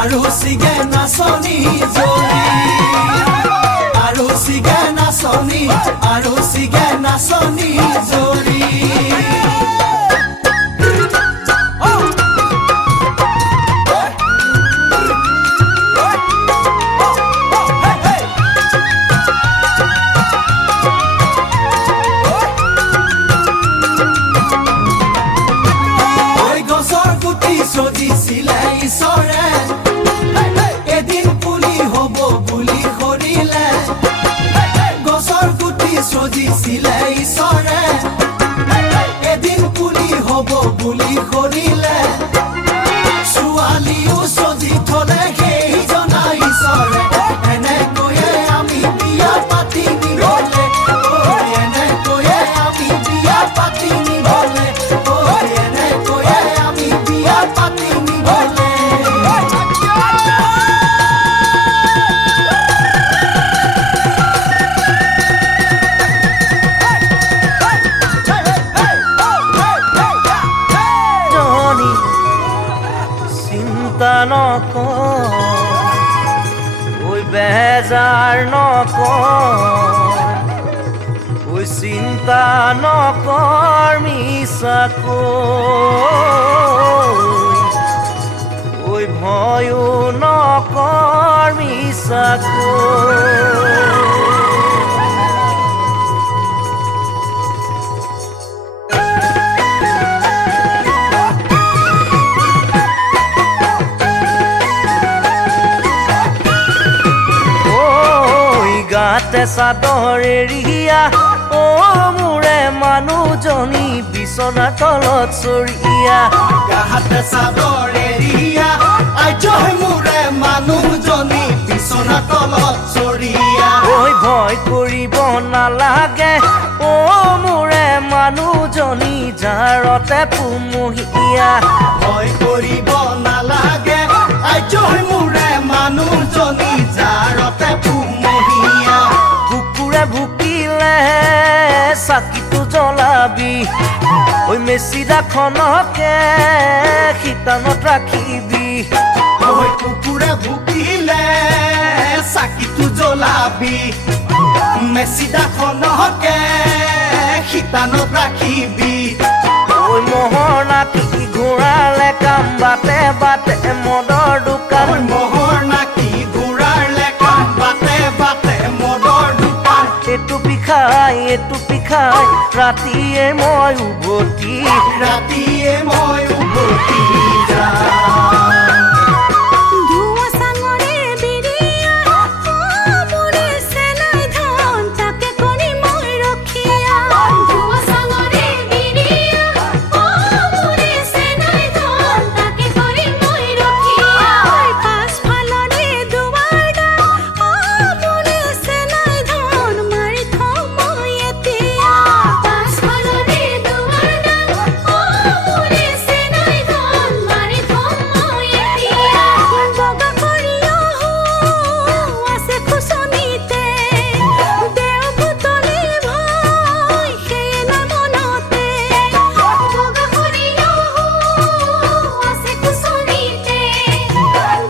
আৰু ছিগে নাচনি জৰি আৰু ছিগে নাচনি আৰু ছিগে নাচনি জৰি সজিছিলে ঈশ্বৰে এদিন পুলি হ'ব বুলি কৰিলে বেজাৰ নকৰ ঐ চিন্তা নকৰ মিছাকৈ ঐ ভয়ো নকৰ মিছাকৈ গাতে চাদৰ এৰিয়া অ মোৰে মানুহজনী বিচনাৰ তলত চৰিয়া গাতে চাদৰ এৰিয়া আইজয় মোৰে মানুহজনী বিচনা তলত চৰিয়া ঐ ভয় কৰিব নালাগে অ মোৰে মানুহজনী জাৰতে পুমুহীয়া ভয় কৰিব নালাগে আইজয় মোৰে মানুহজনী জাৰতে পুমহীয়া কুকুৰে ভুকিলে চাকিটো জ্বলাবি ঐ মেচিৰাখনকে শীতানত ৰাখিবি ঐ কুকুৰে ভুকিলে চাকিটো জ্বলাবি মেচিদাখনকে শীতানত ৰাখিবি ঐ মহৰ নাকি ঘূৰালে কাম বাটে বাটে মদৰ দোকান ঐ মহৰ নাকি ঘূৰালে কাম বাটে বাটে মদৰ দোকান এইটো পিখাই ৰাতিয়ে মই উভতি ৰাতিয়ে মই উভতি যাম ধোঁৱা চাঙৰে বিৰিয়া মোৰে চেনাই ধন তাকে কৰি মই ৰখিয়া ধোঁৱা চাঙৰে বিৰিয়া মোৰে চেনাই ধন তাকে কৰি মই ৰখিয়া পাছফালৰে দুৱাৰডাল মোৰে চেনাই ধন মাৰি থওঁ মই এতিয়া পাছফালৰে দুৱাৰডাল মোৰে চেনাই ধন মাৰি থওঁ মই এতিয়া বগা সৰিয়হ আছে খুচনিতে দেও ভূতলে ভয় সেয়ে নাই মনতে বগা সৰিয়হ আছে খুচনিতে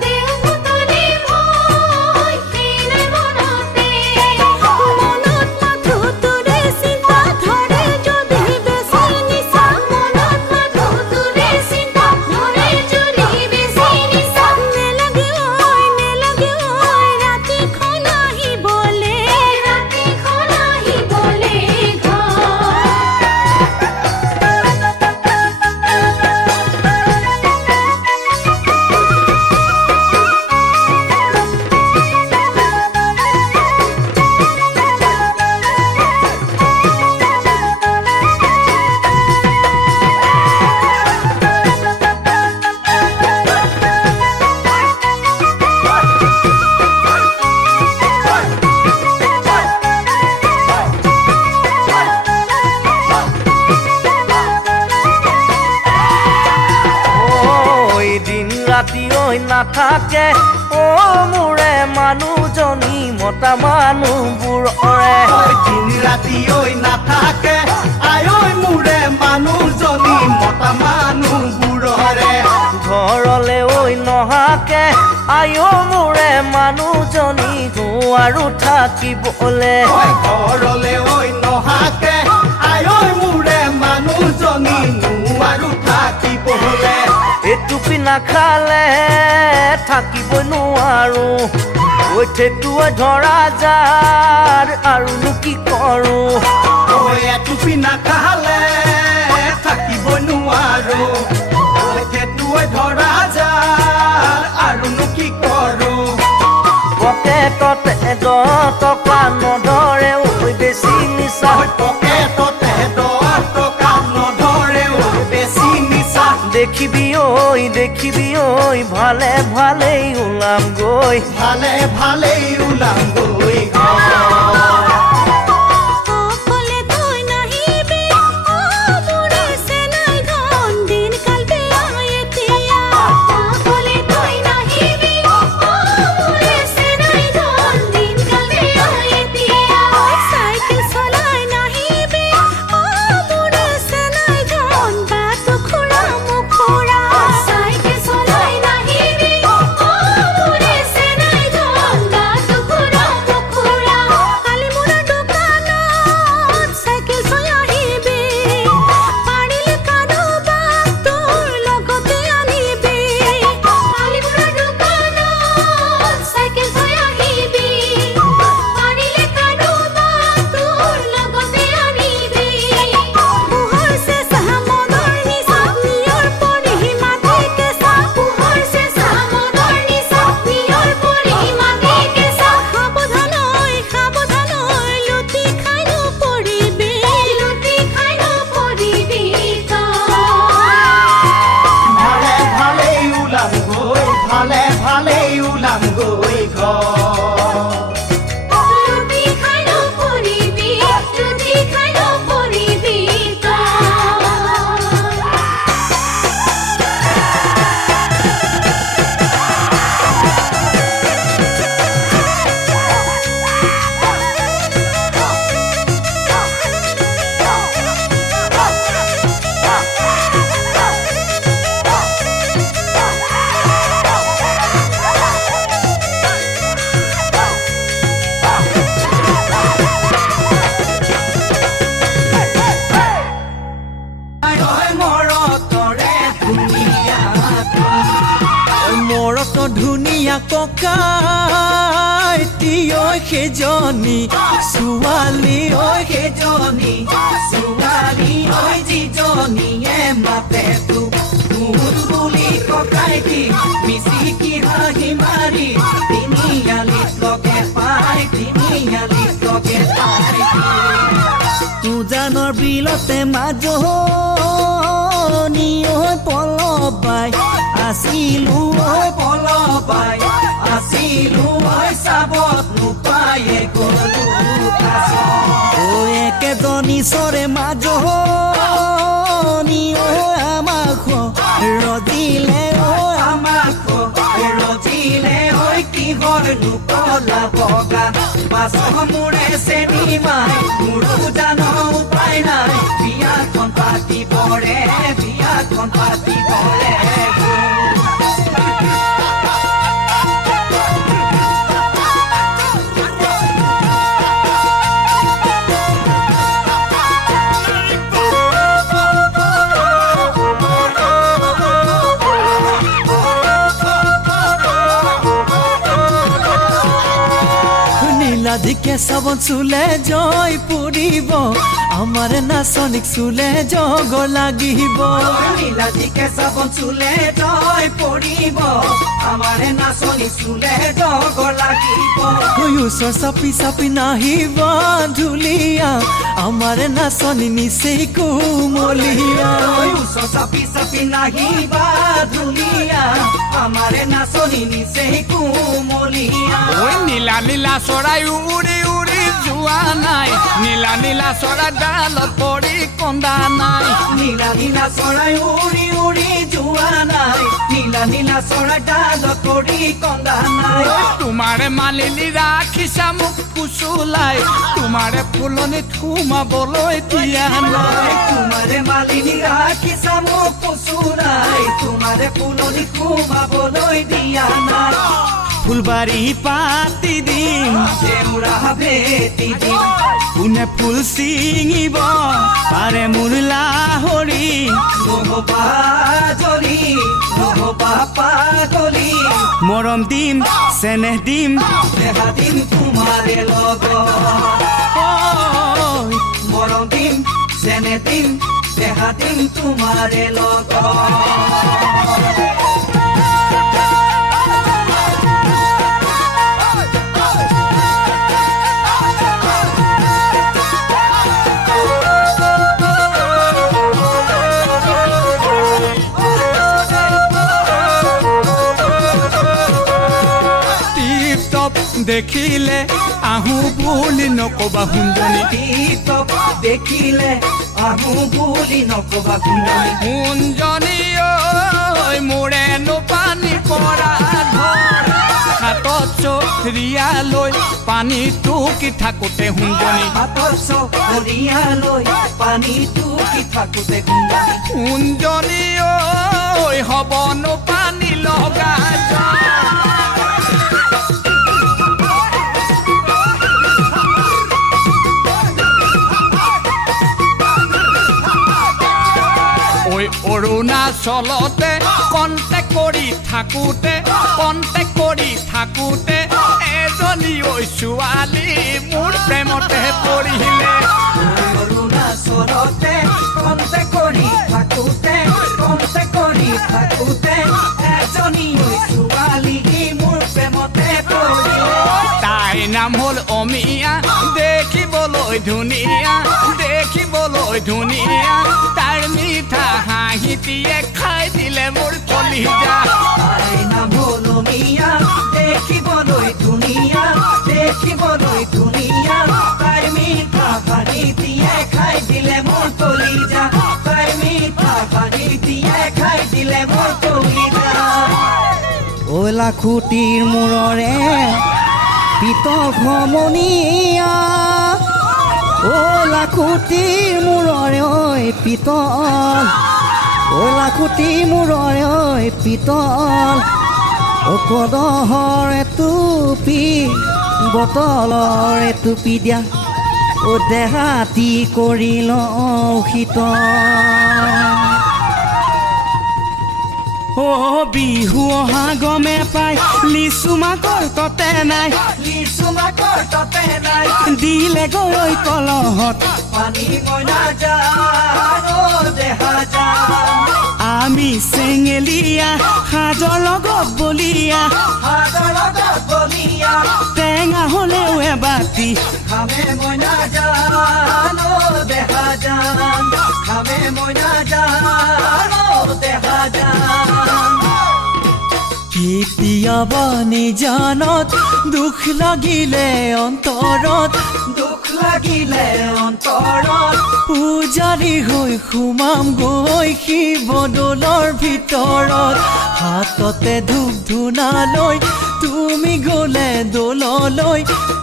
দেও ভূতলে ভয় সেয়ে নাই মনতে মনত মাথো তোৰে চিন্তা ধৰে যদি বেছি নিচা মনত মাথো তোৰে চিন্তা ধৰে যদি বেছি নিচা নেলাগে ঐ ৰাতিখন আহিবলে ঐ দিন ৰাতি ঐ নাথাকে অ মোৰে মানুহজনী মতা মানুহবোৰৰে ঐ দিন ৰাতি ঐ নাথাকে আই মোৰে মানুহজনী মতা মানুহবোৰৰে ঘৰলে ঐ নহাকে আয়ো মোৰে মানুহজনী আৰু থাকিবলে ঐ ঘৰলে ঐ নহাকে আই মোৰে মানুহজনী আৰু থাকিবলে এটুপি নাখালে থাকিবই নোৱাৰো ঐ ঠেটুৱে ধৰা যাৰ আৰুনো কি কৰোঁ ঐ এটুপি নাখালে থাকিবই নোৱাৰো ঐ ঠেটুৱে ধৰা যায় আৰুনো কি কৰোঁ পকেটতে 10 টকা নধৰে ঐ বেছি নিচা ঐ পকেটতে 10 টকা নধৰে ঐ বেছি নিচা দেখিবি ঐ ভালে ভালেই ওলাম গৈ ভালে ভালেই ওলাম গৈ অকলে তই নাহিবি মোৰে চেনাই ধন দিন কাল বেয়া এতিয়া অকলে তই নাহিবি মোৰে চেনাই ধন দিন কাল বেয়া এতিয়া চাইকেল চলাই নাহিবি মোৰে চেনাই ধন বাট খুৰা মুখুৰা চাইকেল চলাই নাহিবি মোৰে চেনাই ধন বাট খুৰা ঘৰত ধুনীয়া ককাইটি ঐ সেইজনী ছোৱালী ঐ সেইজনী ছোৱালী ঐ যিজনীয়ে মাতে তোক মোৰ বুলি ককাইটি মিচিকি হাঁহি মাৰি তিনিআলিত লগে পাই তিনিআলিত লগে পাই উজানৰ বিলতে মাজনী ঐ পলবাই আছিলো ঐ পলবাই আছিলো ঐ চাবত নোপায়ে গলো ঐ একেজনী চৰে মাজনী ঐ আমাক ৰজিলে ঐ আমাক ৰজিলে ঐ কিহৰ নুকলা বগা বাছ মোৰে চেনি মাই মোৰো জানো উপায় নাই বিয়াখন পাতিবৰে বিয়াখন পাতিবৰে নীলাধিকে চাবন চুলে জয় পুৰিব আমাৰ নাচনীক চুলে জগ লাগিব নীলাধিকে চাবন চুলে জয় পৰিব আমাৰ নাচনী চুলে জগ লাগিব ওচৰ চাপি চাপি নাহিব ধুলীয়া আমাৰ নাচনী নিচেই কোমলীয়া ওচৰ চাপি চাপি নাহিবা ধুলীয়া আমাৰ নাচনী নিচেই কোমলীয়া নীলা নীলা চৰাই উৰি উৰি যোৱা নাই নীলা নীলা চৰাই ডালত পৰি কন্দা নাই নীলা নীলা চৰাই উৰি উৰি যোৱা নাই নীলা নীলা চৰাই ডালত পৰি কন্দা নাই তোমাৰে মালিনী ৰাখিছা মোক কুচুলাই তোমাৰে ফুলনিত সোমাবলৈ দিয়া নাই তোমাৰে মালিনী ৰাখিছা মোক কুচুলাই তোমাৰে ফুলনিত সোমাবলৈ দিয়া নাই ফুলবাৰী পাতি দিম জেউৰা ভেটি দিম কোনে ফুল ছিঙিব পাৰে মোৰ লাহৰি নহবা জলি নহবা পাগলি মৰম দিম চেনেহ দিম দেহা দিম তোমাৰে লগত মৰম দিম চেনেহ দিম দেহা দিম তোমাৰে লগত দেখিলে আহো বুলি নকবা সুন্দনী টিপটপ দেখিলে আহো বুলি নকবা কুন্দনী সুন্দনী ঐ মোৰেনো পানী পৰা ঘৰ হাতত চৰিয়া লৈ পানী টুকি থাকোতে সুন্দনী হাতৰ চৰিয়ালৈ পানী টুকি থাকোতে কুন্দনী সুন্দনী ঐ হবনো পানী লগা অৰুণাচলতে কণ্টেক্ট কৰি থাকোতে এজনী ঐ ছোৱালী মোৰ প্ৰেমতে পৰিলে অৰুণাচলতে কণ্টেক্ট কৰি থাকোতে এজনী ছোৱালী মোৰ প্ৰেমতে পৰিলে তাই নাম হ'ল অমিয়া দেখিবলৈ ধুনীয়া তাইৰ মিঠা হাঁহিটিয়ে খাই দিলে মোৰ কলিজা তাই নাম হ'ল অমিয়া দেখিবলৈ ধুনীয়া তাইৰ মিঠা হাঁহিটিয়ে খাই দিলে মোৰ কলিজা তাইৰ মিঠা হাঁহিটিয়ে খাই দিলে মোৰ কলিজা ঐ লাখুটিৰ মূৰৰে পিতল খমনীয়া ঐ লাখুটিৰ মূৰৰে ঐ পিতল ঐ লাখুটিৰ মূৰৰে ঐ পিতল ঐ কদহৰ টুপি বটলৰ টুপি দিয়া ঐ দেহাতি কৰি লওঁ শীতল অ' বিহু অহা গমে পাই লিচু মাকৰ ততে নাই লিচু মাকৰ ততে নাই দিলে গৈ কলহত পানী মইনা জান দেহা জান আমি চেঙেলীয়া সাজৰ লগত বলীয়া হাতৰ লগত বলিয়া টেঙা হ'লেও এবাতি খামে মইনা জান দেহা জান খামে মইনা জান দেহা জান কেতিয়াবা নিজানত দুখ লাগিলে অন্তৰত দুখ লাগিলে অন্তৰত পূজাৰী হৈ সোমাম গৈ শিৱদৌলৰ ভিতৰত হাততে ধূপ ধূনা লৈ তুমি গ'লে দৌললৈ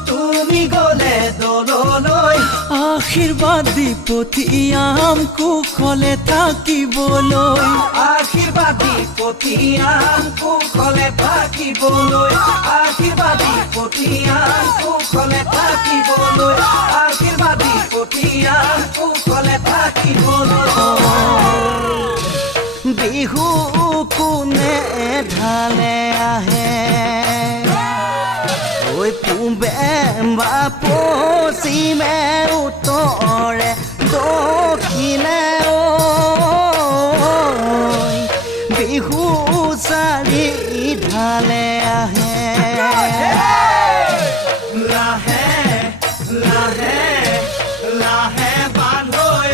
তুমি গ'লে দৌললৈ আশীৰ্বাদ দি পঠিয়াম কুশলে থাকিবলৈ আশীৰ্বাদী পঠিয়াম কুশলে থাকিবলৈ আশীৰ্বাদী পঠিয়াম কুশলে থাকিবলৈ আশীৰ্বাদী পঠিয়াম কুশলে থাকিবলৈ বিহু কোনে ঢালে আহে ঐ পূবে বা পশ্চিমে উত্তৰে দক্ষিণে ঐ বিহু চাৰি ঢালে আহে লাহে লাহে লাহে বান্ধৈ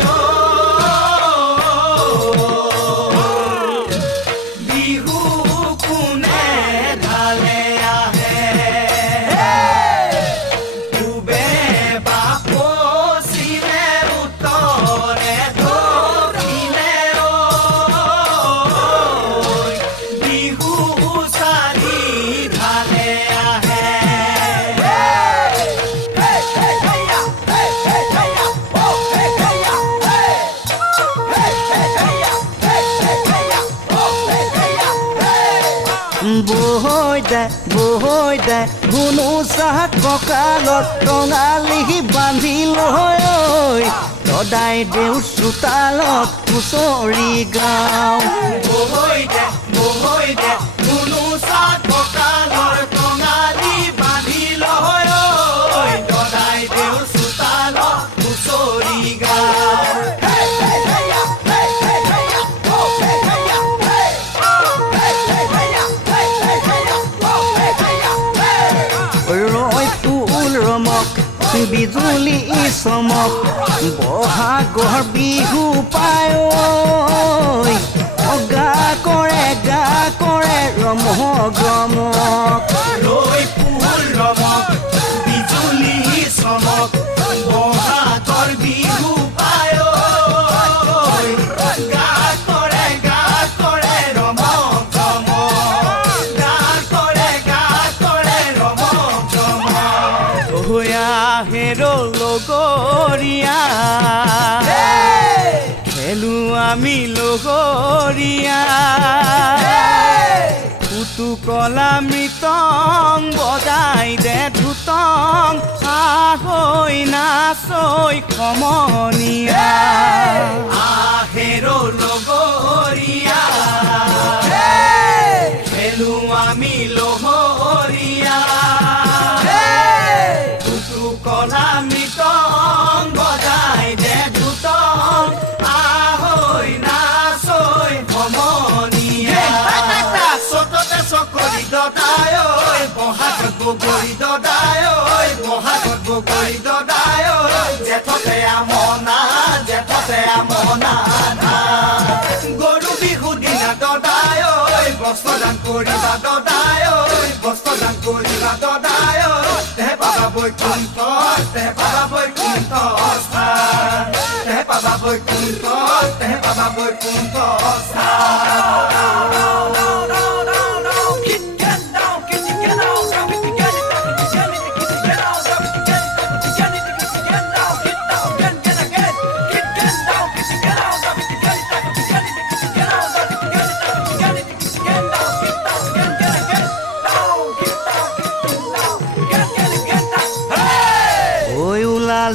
বিহু কোনে ঢালে আহে পূবে বা পশ্চিমে উত্তৰে দক্ষিণে বিহু চাৰি ঢালে আহে বহৈ দে ধুনু চাহ কঁকালত টঙালি বান্ধি লৈ সদায় দেউ চোতালত হুঁচৰি গাওঁ বহৈ দে ধুনু চাহ কঁকালৰ টঙালি বান্ধি লয় সদায় দেউৰ চোতালত হুঁচৰি গাওঁ ৰৈ ফুল ৰমক বিজুলী চমক বহাগৰ বিহু পায় গা কৰে ৰমহ গমক ৰৈ ফুল ৰমক বিজুলী চমক বহাগৰ বিহু পায় গা কৰে ৰমক চমক গা কৰে ৰমক চমক হেৰো লগৰীয়া খেলো আমি লগৰীয়া ফুটুকলা মৃতং বজাই দে ধুতং আহৈ নাচৈ সমনীয়া আহেৰো লগৰীয়া খেলো আমি লগৰীয়া কলা মৃতং বজাই দে ধুতং আহৈ নাচৈ সমনীয়া চততে চকৰি দদায় বহাগত বগৰী দদায় বহাগত বগৰী দদায় জেঠতে আমনা গৰু বিহু দিনা দদায় বস্ত্ৰদান কৰিবা দদায় বস্ত্ৰদান কৰিবা দদায় তেহে পাবা বৈকুণ্ঠ তেহে পাবা বৈকুণ্ঠ স্থান তেহে পাবা বৈকুণ্ঠ তেহে পাবা বৈকুণ্ঠ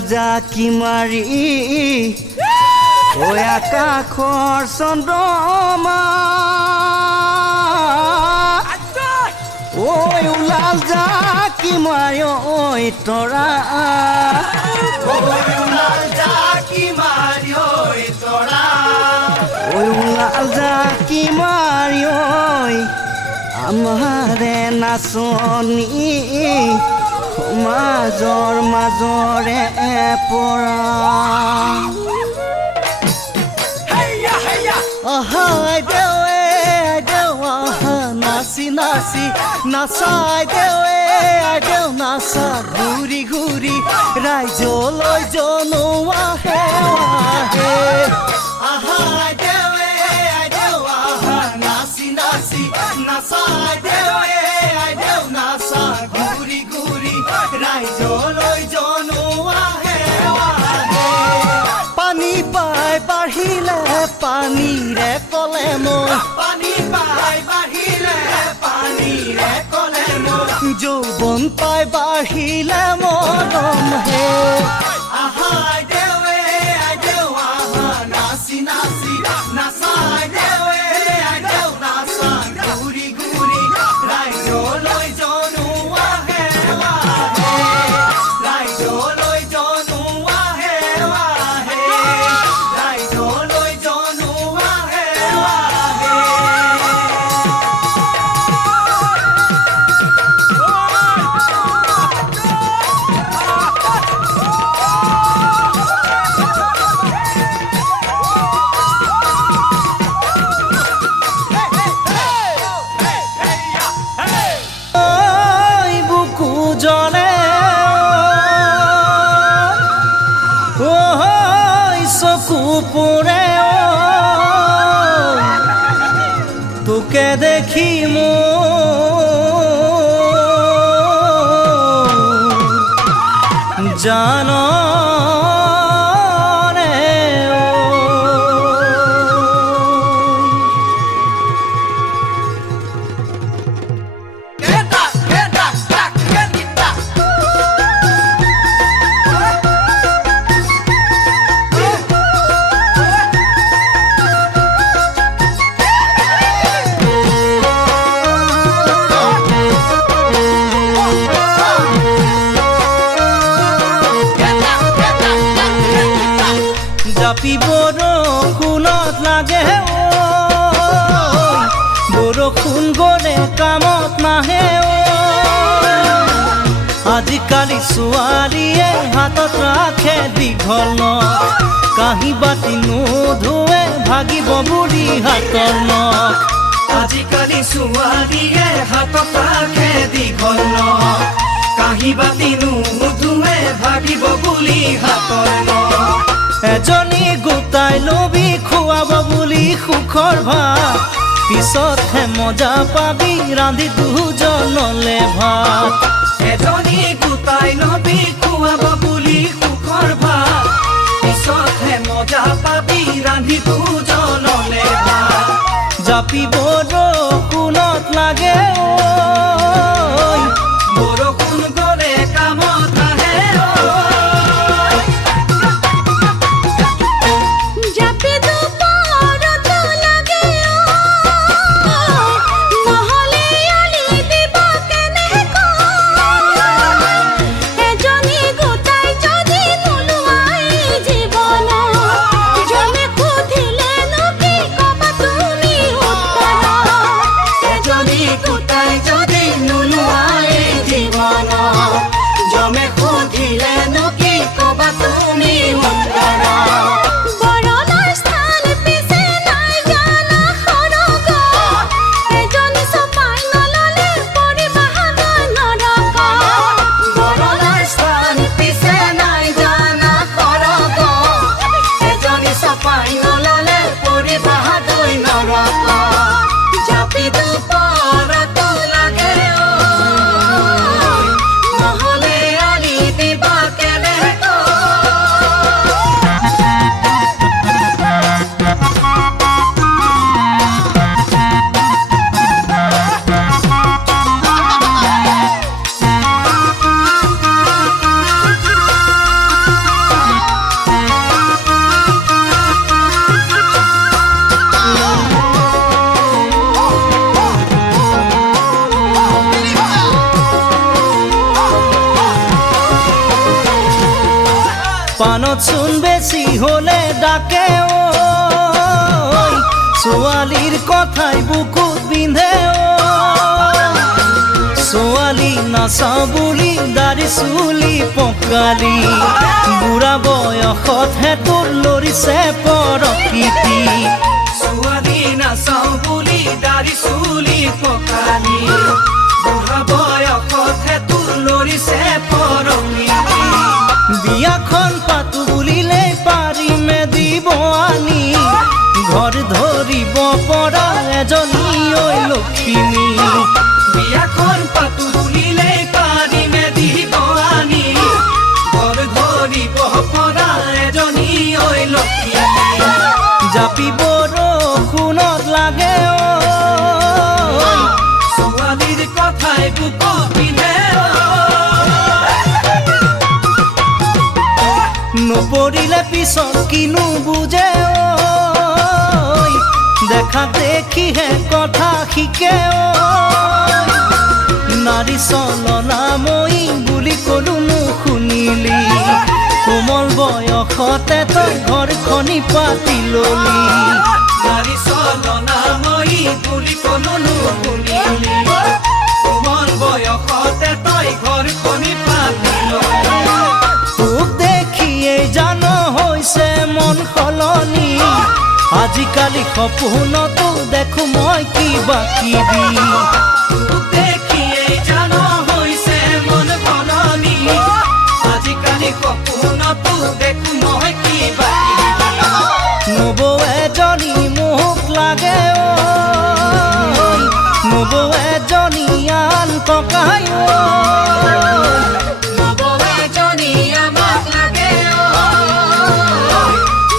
জাকি মাৰি ঐ আকাশৰ চন্দ্ৰমা ঐ ওলাল জাকি মাৰি ঐ তৰা ওলাল জাকি মাৰি ঐ তৰা ঐ ওলাল জাকি মাৰি ঐ আমাৰে নাচনী মাজৰ মাজৰে পৰা আহাই দেৱে নাচি নাচি নাচাই দেৱে দেও নাচা ঘূৰি ঘূৰি ৰাইজলৈ জনোৱা হে আহাই দেৱে দেও আহা নাচি নাচি নাচাই দেৱে দেও নাচা ঘূৰি ঘূৰি ৰাইজলৈ জনোৱা হে পানী পাই বাঢ়িলে পানীৰে কলে মই পানী পাই বাঢ়িলে পানীৰে কলে মোৰ যৌৱন পাই বাঢ়িলে মৰম হে আহাই দেৱে দেও আহা নাচি নাচি নাচাই দেৱে দেও নাচা ঘূৰি ঘূৰি ৰাইজলৈ জনোৱা হে ৰাইজলৈ জনোৱা হে ৰাইজলৈ জনোৱা হে ঐ বুকু জ্বলে ঐ চকু পুৰে তোকে দেখি মোৰ জানো জাপি বৰষুণত লাগে বৰষুণ গলে কামত নাহে আজিকালি ছোৱালীয়ে হাতত ৰাখে দীঘল নখ কাঁহী বাতি নোধোৱে ভাগিব বুঢ়ী হাতৰ নখ আজিকালি ছোৱালীয়ে হাতত ৰাখে দীঘল নখ কাঁহী বাতি নোধোৱে ভাগিব বুলি হাতৰ নখ এজনী গোটাই লবি খুৱাব বুলি সুখৰ ভাত পিছতহে মজা পাবি ৰান্ধি দুজনলে ভাত এজনী গোটাই লবি খুৱাব বুলি সুখৰ ভাত পিছতহে মজা পাবি ৰান্ধি দুজনলে ভাত জাপি বৰষুণত লাগে বৰষুণ গলে কামত আহে জাপি দুপৰত লাগে নহলে আলি দিব কেনেকৈ এজনী গোটাই যদি নোলোৱাই জীৱন জনে সুধিলেনো কি ক'বা তুমি উত্তৰ এজনী গোটাই যদি হলে ডাকে ঐ ছোৱালীৰ কথাই বুকুত বিন্ধে ছোৱালী নাচা বুলি দাড়ি চুলি পকালি বুঢ়া বয়সতহে তোৰ লৰিছে প্ৰকৃতি ছোৱালী নাচাও বুলি দাড়ি চুলি পকালি বুঢ়া বয়সতহে তোৰ লৰিছে পৰমিতি বিয়াখন পাতো বুলিলে পাৰিমে দিব আনি ঘৰ ধৰিব পৰা এজনী ঐ লক্ষ্মী বিয়াখন পাতো বুলিলে পাৰিমে দিব আনি ঘৰ ধৰিব পৰা এজনী ঐ লক্ষ্মী জাপি বৰষুণত লাগে ঐ ছোৱালীৰ কথাই বুকুত পিন্ধে নপৰিলে পিছত কিনো বুজে ঐ দেখা দেখিহে কথা শিকে নাৰী চলনাময়ী বুলি কলো নুশুনিলি কোমল বয়সতে তই ঘৰখনি পাতি ললি নাৰী চলনাময়ী বুলি কোনো নুশুনিলি কোমল বয়সতে তই ঘৰখনি পাতি ললি তোক দেখিয়েই জান হৈছে মন সলনি আজিকালি সপোনতো দেখো মই কিবা কিবি তোক দেখিয়েই জান হৈছে মন সলনি আজিকালি সপোনতো দেখো মই কিবা নবৌ এজনী মোক লাগে ঐ নবৌ এজনী আন ককাই নবৌ এজনী আমাক লাগে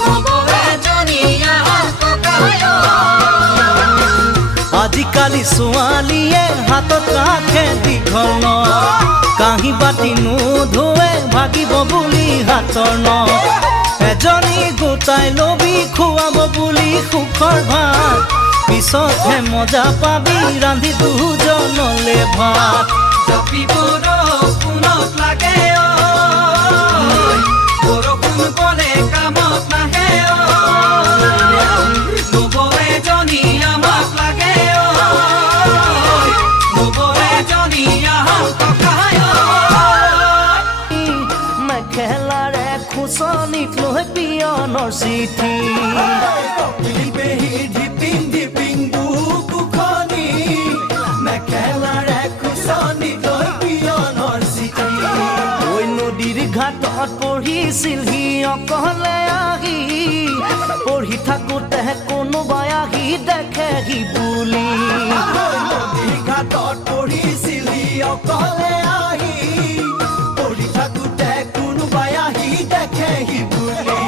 নবৌ এজনী আমাক ককাই আজিকালি ছোৱালীয়ে হাতত ৰাখে দীঘল কাঁহী বাতি নোধোৱে ভাগিব বুলি হাতৰ এজনী গোটাই লবি খুৱাব বুলি সুখৰ ভাত পিছতহে মজা পাবি ৰান্ধি দুজনলে ভাত জাপি বৰষুণত লাগে বৰষুণ বলে কামত নাহে নবৌ এজনী আমাক লাগে নবৌ এজনী আমাক ককাই মেখেলাৰে খুচনিত লৈ পিয়নৰ চিঠি ঐ নদীৰ ঘাটত পঢ়িছিল সি অকলে আহি পঢ়ি থাকোতে কোনোবাই আহি দেখে সি বুলি ঘাটত পঢ়িছিল অকলে আহি পঢ়ি থাকোতে কোনোবাই আহি দেখে সি বুলি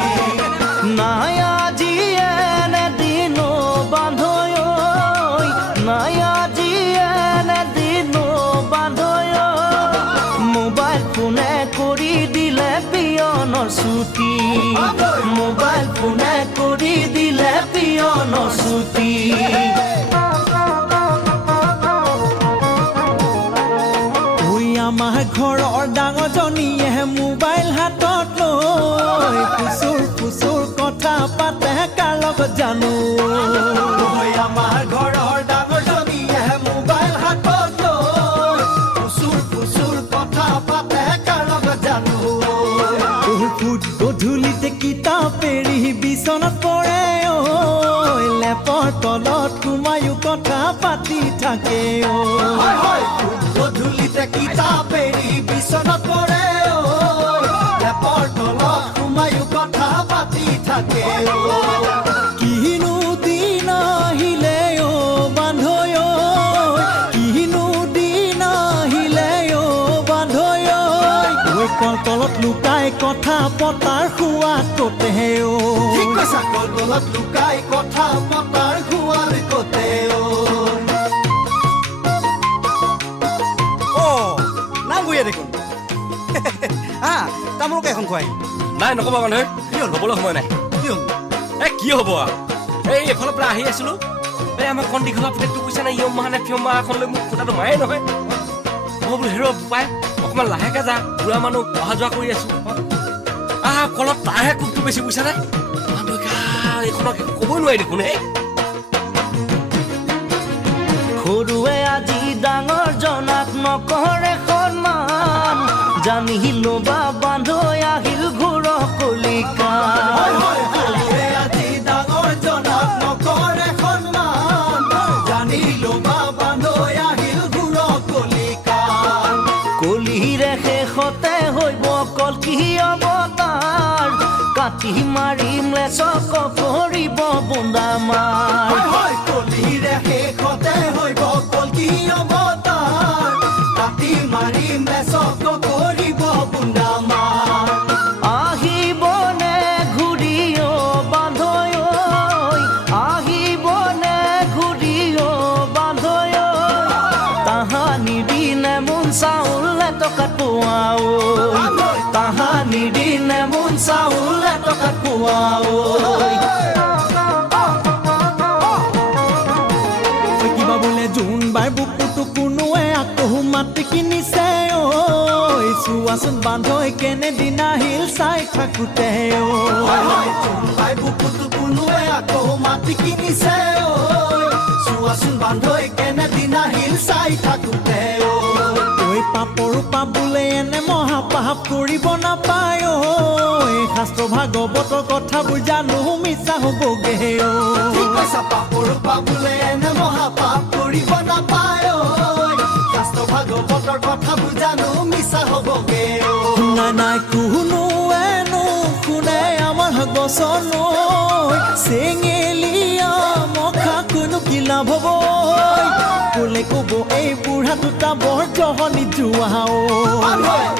নাই আজি এনে দিন বান্ধৈ নাই আজি এনে দিন বান্ধৈ মোবাইল ফোনে কৰি দিলে পিয়নৰ ছুটি মোবাইল ফোনে কৰি দিলে পিয়নৰ ছুটি আমাৰ ঘৰৰ ডাঙৰজনীয়ে মোবাইল হাতত লৈ ফুচুৰ ফুচুৰ কথা পাতে কাৰ লগত জানো আমাৰ ঘৰৰ ডাঙৰজনীয়ে মোবাইল হাতত লৈ ফুচুৰ ফুচুৰ কথা পাতে কাৰ লগত জানো ফুট গধূলিতে কিতাপ এৰি বিচনাত পৰে লেপৰ তলত সোমায়ো কথা পাতি থাকে গধূলিতে কিতাপ এৰি বিচনাত পৰে লেপৰ তলত সোমায়ো কথা পাতি থাকে কিনো দিন আহিলে বান্ধৈ কিনো দিন আহিলে বান্ধৈ কলতলত লুকাই কথা পতাৰ সোৱাদ কতেহে কলতলত লুকাই কথা পতাৰ সোৱাদ কতে দেখোন তামোলকে এখন খুৱাই নাই নকবা মানুহে কি হ'ল হ'বলৈ সময় নাই কি হ'ল কি হ'ব এই এফালৰ পৰা আহি আছিলো এই আমাৰ কণ দীঘলা পুতেকটো কৈছে নাই ইয়ম মাহ নে ফিয়ম মাহ এখন লৈ মোক ফুটাটো মায়ে নহয় মই বোলো হেৰ পাই অকণমান লাহেকে যা বুঢ়া মানুহ অহা যোৱা কৰি আছো আহা কলত তাৰহে কোবটো বেছি বুজিছা নে এইখনক একো ক'বই নোৱাৰি দেখোন হে সৰুৱে আজি ডাঙৰ জনাক নকৰে সন্মান জানি ল'বা বান্ধৈ আহিল ঘূৰ কলিকা আজি ডাঙৰ জনাক নকৰে সন্মান জানি ল'বা বান্ধৈ আহিল ঘূৰ কলিকা কলিৰে শেষতে হৈব কল্কি অৱতাৰ কাটি মাৰিম লেচক কৰিব বুন্দা মাৰ কলিৰে শেষতে হৈব কল্কি অৱতাৰ কাটি মাৰিম লেচক কৰিব বুন্দা মাৰ আহিবনে ঘূৰিও বান্ধৈ আহিবনে ঘূৰিও বান্ধৈ তাহানিৰ দিনে মোন চাউল টকাত পোৱাও তাহানিৰ দিনে মোন চাউল টকাত পোৱাও কিবা বোলে জোনবাৰ বুকুটো কোনোৱে আকৌ মাতি কিনিছে ঐ চোৱাচোন বান্ধৈ কেনেদিনা আহিল চাই থাকোঁতে জোনবাই বুকুটো কোনোৱে আকৌ মাতি কিনিছে চোৱাচোন বান্ধৈ কেনেদিনা আহিল চাই থাকোঁতে ঐ পাপৰ পাবলৈ এনে মহাপাপ কৰিব নাপায় ঐ শাস্ত্ৰ ভাগৱতৰ কথাবোৰ জানো মিছা হ'বগে পাপৰ পাবলৈ এনে মহাপাপ কৰিব নাপায় শাস্ত্ৰ ভাগৱতৰ কথাবোৰ জানো মিছা হ'বগে নাই নাই কোনোৱেনো শুনে আমাৰ গছৰ নৈ চেঙেলীয়া মখা কোনো কি লাভ হ'ব ক'লে ক'ব এই বুঢ়া দুটা বৰ জহনি জোৱা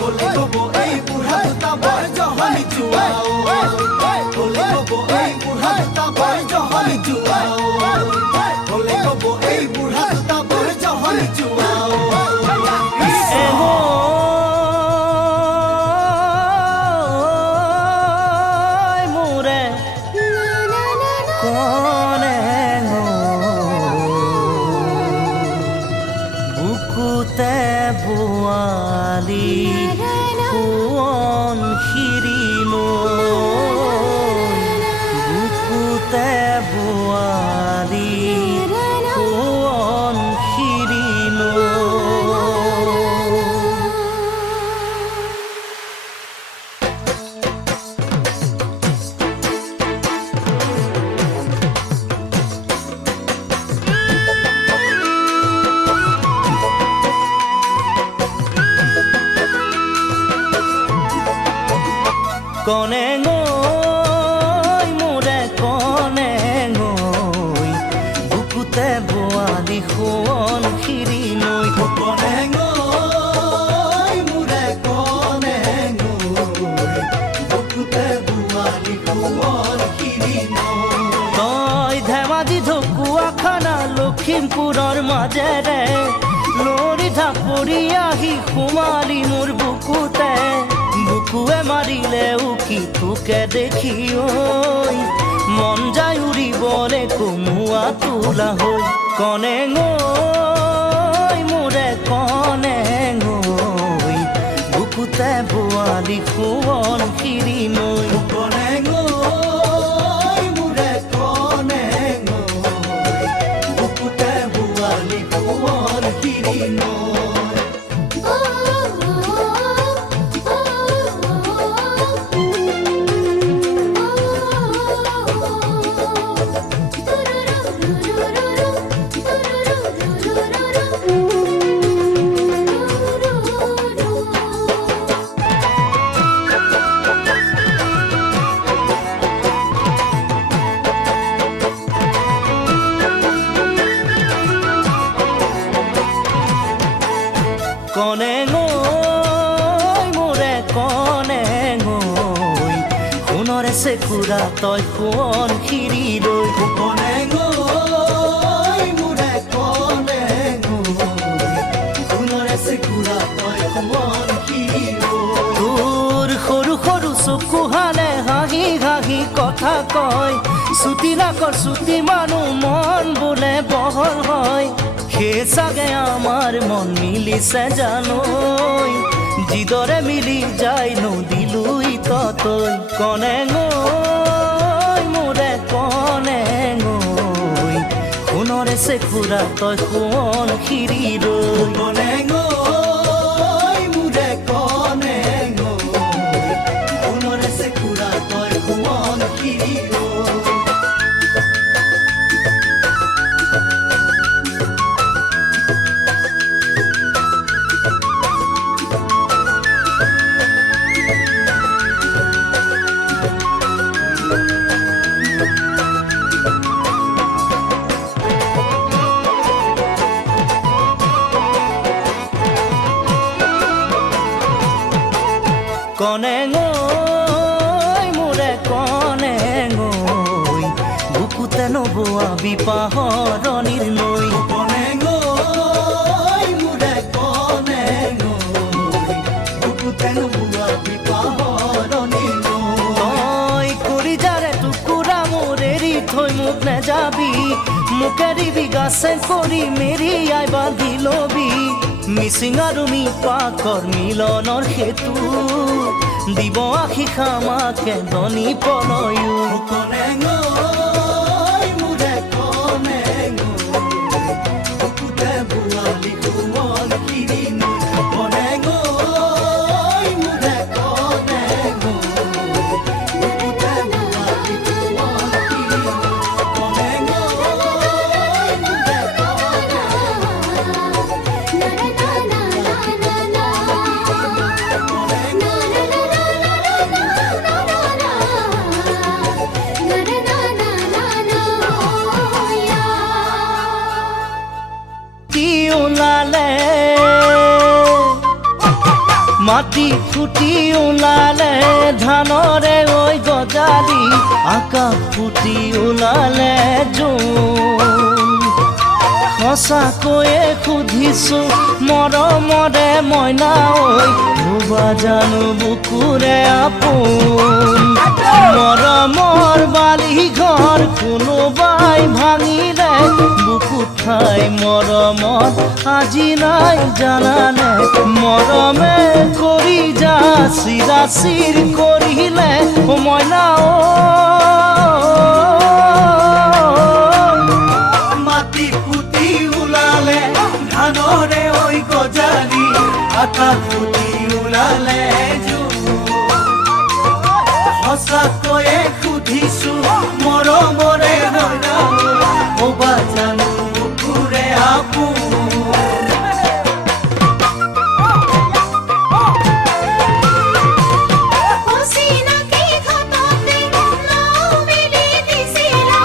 ক'লে ক'ব এই বুঢ়া দুটা বৰ জহনি জোৱা ক'লে ক'ব এই বুঢ়া দুটা বৰ জহনি জোৱা ক'লে ক'ব এই বুঢ়া দুটা বৰ জহনি জোৱা মোৰে কনে বুকুতে বোৱালি সোৱন বুকুতে বোৱালি সোৱন কনে গৈ মোৰে কনে গৈ বুকুতে বোৱালি সোৱন খিৰি নৈ কনে গৈ মোৰে কনে গৈ বুকুতে বোৱালি সোৱন খিৰি নৈ তই ধেমাজি ঢকুৱাখানা লখিমপুৰৰ মাজেৰে লৰি ঢাপৰি আহি সোমালি মোৰ বুকুতে বুকুৱে মাৰিলে উকি তোকে দেখি ঐ মন যায় উৰিবলে কোমোৱা তোলা হৈ কনে গৈ মোৰে কনে গৈ বুকুতে বোৱালি সোৱন খিৰি নৈ কনে গৈ মোৰে কনে গৈ বুকুতে বোৱালি সোৱন খিৰি নৈ কনে গৈ মোৰে কনে গৈ সোণৰে চেকুৰা তই সোৱন খিৰি লৈ কনে গৈ মোৰে কনে গৈ সোণৰে চেকুৰা তই সোৱন খিৰি নৈ তোৰ সৰু সৰু চকুহালে হাঁহি হাঁহি কথা কয় চুটি নাকৰ চুটি মানুহ মন বোলে বহল হয় সেই চাগে আমাৰ মন মিলিছে জানো যিদৰে মিলি যায় নদীলৈ তই কনে মোৰে কনে সোণৰে চেকুৰা তই সোণ খিৰি ৰৈ কনে মোৰে কনে সোণৰে চেকুৰা তই সোণ খিৰি কনে মোৰে কনে বুকুতে নবোৱা বিপাহৰণিৰ নৈ কনে মোৰে কনে বুকুতে নবোৱা বিপাহৰণি তই কৰি যাৰে টুকুৰা মোৰ এৰি থৈ মোক নেযাবি মোক এৰিবি গাছে কৰি মেৰি আই বান্ধি লবি মিচিং আৰু মিপাকৰ মিলনৰ সেতু দিব আশীষ আমাকে ধনী পলয়ো কনে মোৰে কনে বুকুতে বোৱালি কোমল খিৰি কনে মোৰে কনে বুকুতে বোৱালি কোমল খিৰি কনে মোৰে ওলালে মাটি ফুটি ওলালে ধানৰে ঐ গজালি আকাশ ফুটি ওলালে জোন সঁচাকৈয়ে সুধিছো মৰমৰে মইনা ঐ ধুবা জানো বুকুৰে আপোন মৰমৰ বালি ঘৰ কোনোবাই ভাঙিলে বুকুত ঠাই মৰমত আজি নাই জানানে মৰমে কৰি যা চিৰাচিৰ কৰিলে মইনা মাটি ফুটি ওলালে ধানৰে ঐ গজালি আকাশ ফুটি ওলালে সঁচাকৈয়ে সুধিছো মৰমৰে মইনা ক'বা জানো বুকুৰে আপোন অচিনাকি ঘাটতে নাও মেলি দিছিলা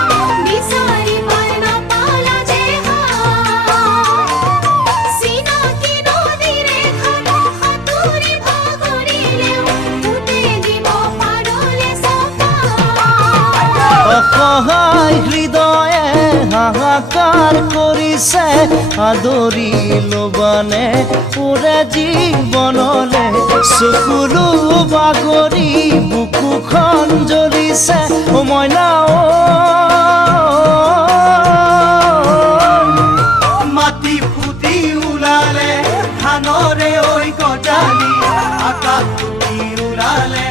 বিচাৰি পাই নাপালা যে চিনাকি নদীৰে সাঁতুৰি ভাগৰিলেও উঠি দিব পাৰলে চপা অসহায় হৃদয়ে হাহাকাৰ কৰিছে আদৰি লবানে উৰে জীৱনলে চকুলো বাগৰি বুকুখন জ্বলিছে মইনা মাটি ফুটি ওলালে ধানৰে ঐ গজালি আকাশ ফুটি ওলালে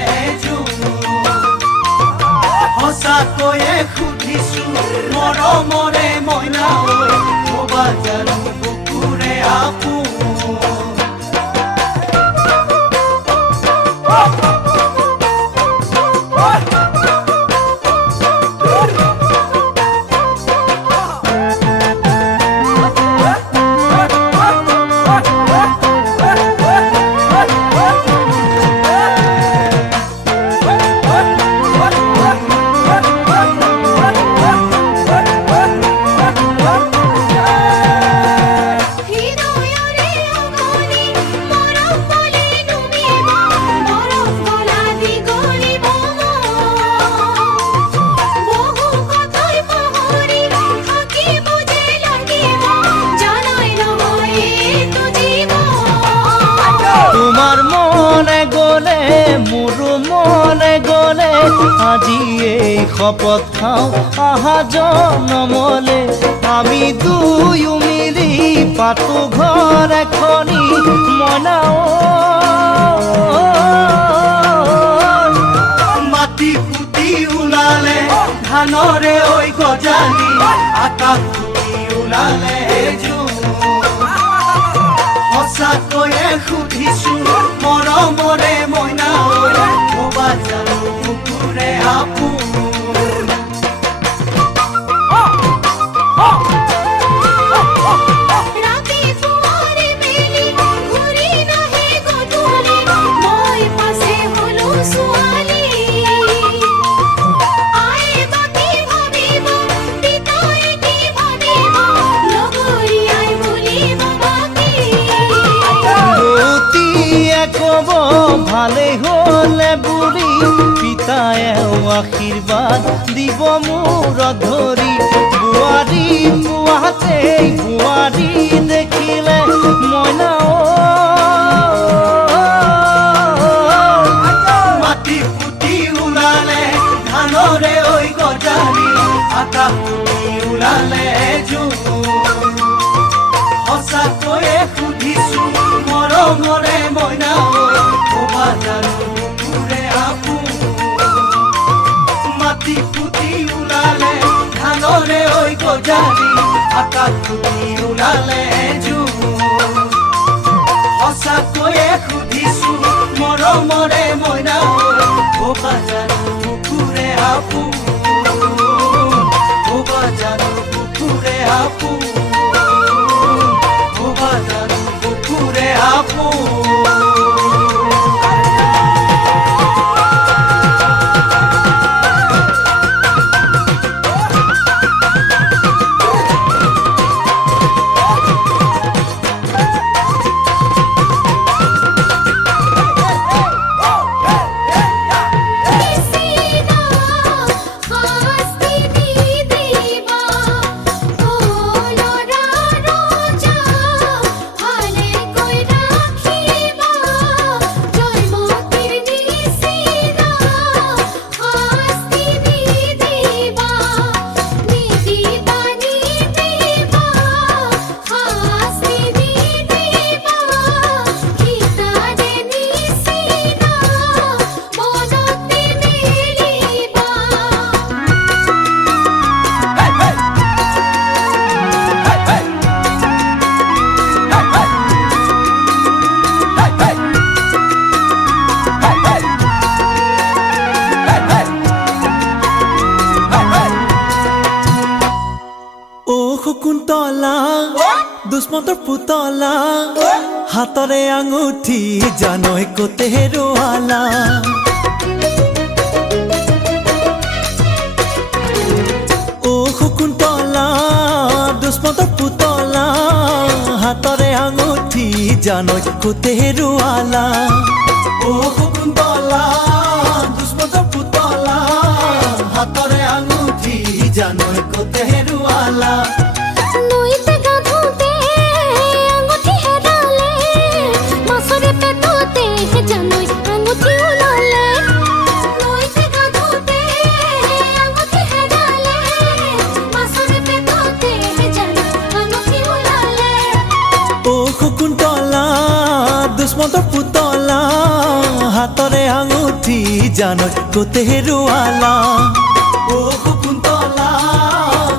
সঁচাকৈয়ে সুধিছো মৰমৰে মইনা ঐ ক'বা জানো বুকুৰে আপোন হৃদয়ৰে অগণি মৰম বলি নুমিব মৰম বলা দীঘলিব বহু কথাই পাহৰি থাকিব যে লাগিব জানাই নহয় এইটো জীৱন তোমাৰ মনে গলে মোৰো মনে গলে আজি এই শপত খাওঁ আহা জনমলে আমি দুয়ো মিলি পাতো ঘৰ এখনি মনা মাটি ফুটি ওলালে ধানৰে ঐ গজালি আকাশ ফুটি ওলালে সঁচাকৈয়ে সুধিছো মৰমৰে মইনা ক'বা জানো বুকুৰে আপোন রাতে ফুয়ারে মেলি ঘুরি নাহে গধূলি মই পাশে হলো সোয়ালি আয়ে বাকি ভাবিব পিতায়ে কি ভাবিব লগরি আই বলিব বাকি গতিয়ে ক'ব ভালেই হ'লে বুঢ়ী পিতায়েও আশীৰ্বাদ দিব মূৰত ধৰি বোৱাৰী পোৱাতেই বোৱাৰী দেখিলে মইনা মাটি ফুটি ওলালে ধানৰে ঐ গজালি আকাশ ফুটি ওলালে সঁচাকৈয়ে সুধিছো মৰমৰে মইনা ক'বা জানো বুকুৰে আপোন মাটি ফুটি ওলালে ধানৰে ঐ গজালি আকাশ ফুটি ওলালে সঁচাকৈয়ে সুধিছো মৰমৰে মইনা ক'বা জানো বুকুৰে আপোন ক'বা জানো বুকুৰে আপোন ক'বা জানো বুকুৰে আপোন নিসিনা হাসতি দিবা ওলরা রোজা ভালে কই রাখিবা জয়মতীর নিসিনা হাসতি দিবা নিদিবা হাসতি দিবা খিতারে নিসিনা মনতে মেলিবা ও শকুন্তলা দুষ্মন্তৰ পুতলা হাতৰে আঙুঠি জানৈ কতে হেৰুৱালা ও শকুন্তলা দুষ্মন্তৰ পুতলা হাতৰে আঙুঠি জানৈ কতে হেৰুৱালা ও শকুন্তলা দুষ্মন্তৰ পুতলা হাতৰে আঙুঠি জানৈ কতে হেৰুৱালা নইতে গাধোতে আঙুঠি হেৰালে মাছৰে পেটতে জানৈ আঙুঠি ওলালে নইতে গাধোতে আঙুঠি হেৰালে মাছৰে পেটতে জানৈ আঙুঠি ওলালে ও শকুন্তলা দুষ্মন্তৰ পুতলা হাতৰে আঙুঠি জানৈ কতে হেৰুৱালা ও শকুন্তলা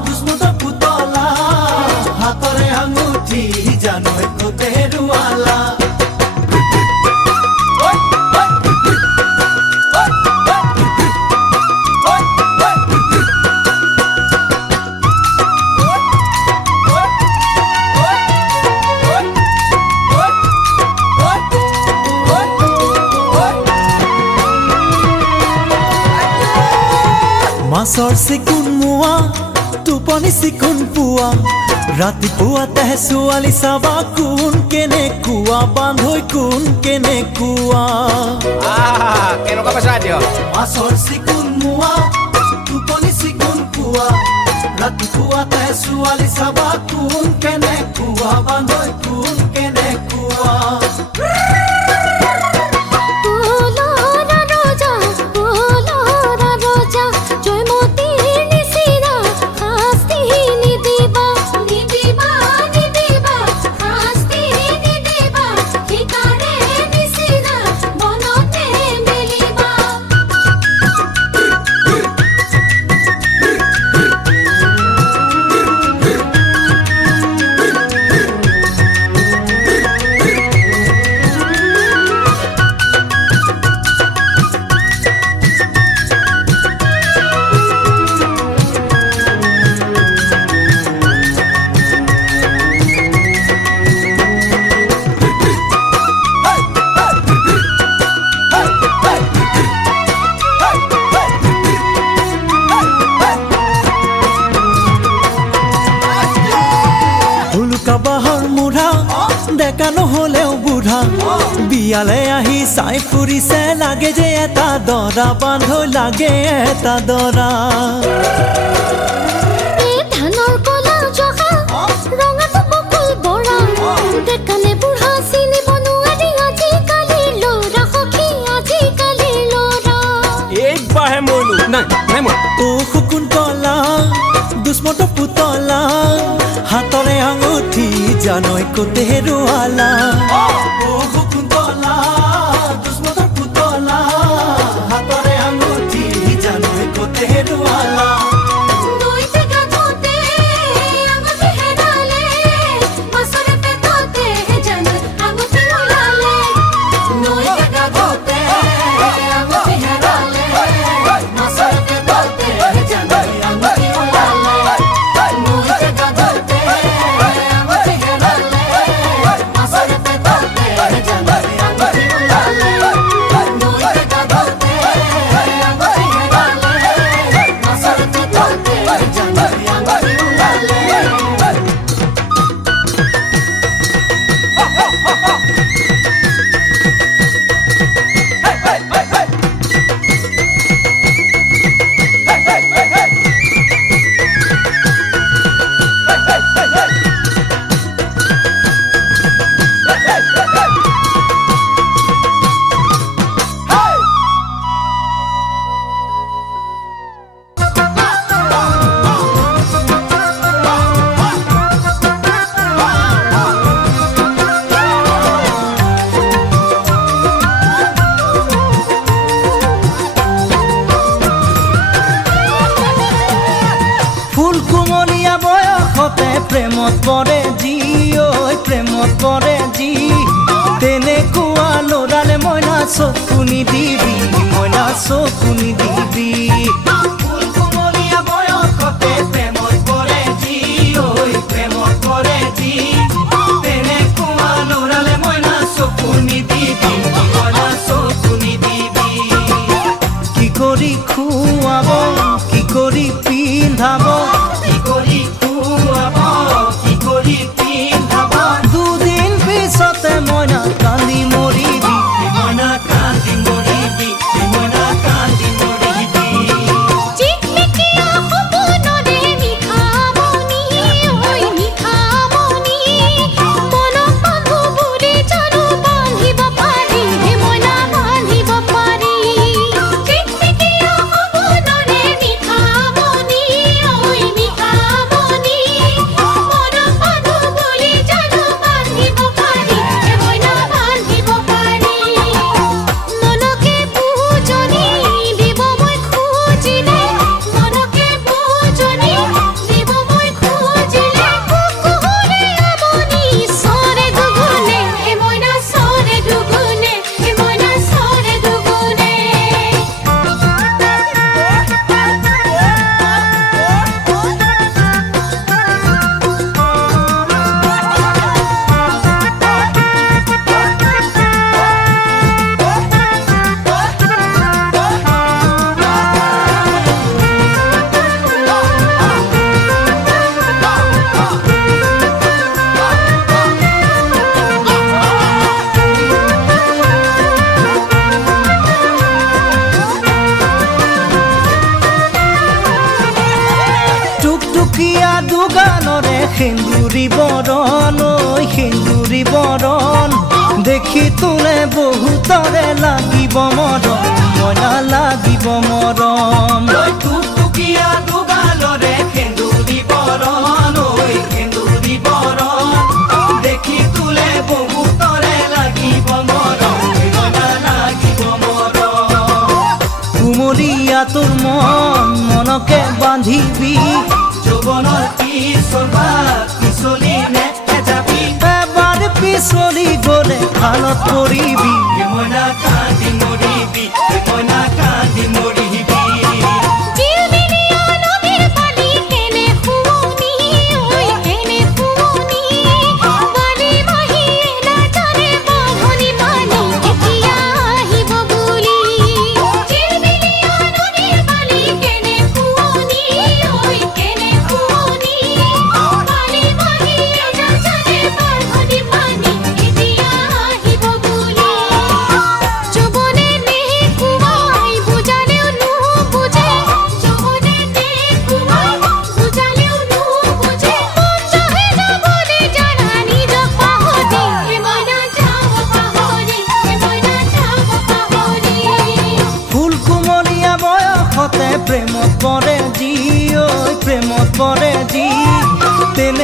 দুষ্মন্তৰ পুতলা হাতৰে আঙুঠি জানৈ কতে হেৰুৱালা মাছৰ চিকুণ মোৱা টোপনি চিকুণ পুৱা ৰাতিপুৱাতে ছোৱালী চাবা কোন কেনেকুৱা বান্ধৈ কোন কেনেকুৱা কেনেকুৱা পাইছা এতিয়া মাছৰ চিকুণ মোৱা টোপনি চিকুণ পোৱা ৰাতিপুৱাতে ছোৱালী চাবা কোন কেনেকুৱা বান্ধৈ কোন কেনেকুৱা ওলৰা ৰোজা জয়মতীৰ নিসিনা হাসতি নিদিবা হাসতি নিদিবা ঠিকাৰে নিসিনা বাহৰ মুঢ়া ডেকা নহ'লেও বুঢ়া বিয়ালে আহি চাই ফুৰিছে লাগে যে এটা দৰা বান্ধৈ লাগে এটা দৰা এই ধানৰ কলা জহা ৰঙাটো বকুল বৰা ডেকানে বুঢ়া চিনিব নোৱাৰি আজিকালিৰ ল'ৰা সখী আজিকালিৰ ল'ৰা এইবাৰহে মৰিলো নাই মই ও শকুন্তলা দুষ্মত পুতলা হাতৰে আঙুঠি জানৈ ক'তে হেৰুৱালা ও শকুন্তলা দুষ্মত পুতলা হাতৰে আঙুঠি জানৈ ক'তে হেৰুৱালা নৈ টেকা থওঁতে আঙুঠি হেৰালে মাছৰ পেটতে জানৈ আঙুঠি ওলালে নৈ টেকা থওঁতে আঙুঠি হেৰালে মাছৰ পেটতে জানৈ আঙুঠি ওলালে নৈ টেকা থওঁতে আঙুঠি হেৰালে মাছৰ পেটতে জানৈ আঙুঠি ওলালে নৈ টেকা থওঁতে আঙুঠি হেৰালে মাছৰ পেটতে জানৈ আঙুঠি ওলালে ফুল কুমলীয়া বয়সতে প্ৰেমত পৰে যি ঐ প্ৰেমত পৰে যি তেনেকুৱা ল'ৰালে মইনা চকু নিদিবি মইনা চকু নিদিবি ফুল কুমলীয়া বয়সতে প্ৰেমত পৰে যি ঐ প্ৰেমত পৰে যি তেনেকুৱা ল'ৰালে মইনা চকু নিদিবি মইনা চকু নিদিবি কি কৰি খুৱাব কি কৰি পিন্ধাব কি কৰি খুৱাব কি কৰি পিন্ধাব দুদিন পিছতে মইনা কান্দি মৰিবি মইনা কান্দি মৰিবি মইনা কান্দি মৰিবি চিকমিকিয়া সপোনৰে মিঠামণি ঐ মিঠামণি মনত বান্ধো বুঢ়ী জানো বান্ধিব পাৰি হে মইনা বান্ধিব পাৰি চিকমিকিয়া সপোনৰে মিঠামণি ঐ মিঠামণি মনত বান্ধো বুঢ়ী জানো বান্ধিব পাৰি হে মইনা বান্ধিব পাৰি মনকে পূজনী দিব মই খুজিলে মনকে পূজনী দিব মই খুজিলে কুকুৰে আমনি চৰে দুগুণে হে মইনা চৰে দুগুণে হে মইনা চৰে দুগুণে টুকটুকীয়া দুগানৰে সেন্দুৰী বৰণ ঐ সেন্দুৰী বৰণ দেখি তোলে বহুতৰে লাগিব মৰম মইনা লাগিব মৰম টুকটুকীয়া দুগানৰে সেন্দুৰী বৰণ ঐ সেন্দুৰী বৰণ দেখি তোলে বহুতৰে লাগিব মৰম মইনা লাগিব মৰম কুমলীয়া তোৰ মন মনকে বান্ধিবি যৌৱনৰ পিছলি নেযাবি এবাৰ পিছলি গ'লে খালত পৰিবি মইনা কান্দি মৰিবি মইনা কান্দি মৰিবি জিলমিলিয়া নদীৰ পানী কেনে শুৱনি ঐ কেনে শুৱনি বালি মাহী নাজানে বাঢ়নি পানী কেতিয়া আহিব বুলি জিলমিলিয়া নদীৰ পানী কেনে শুৱনি ঐ কেনে শুৱনি বালি মাহী নাজানে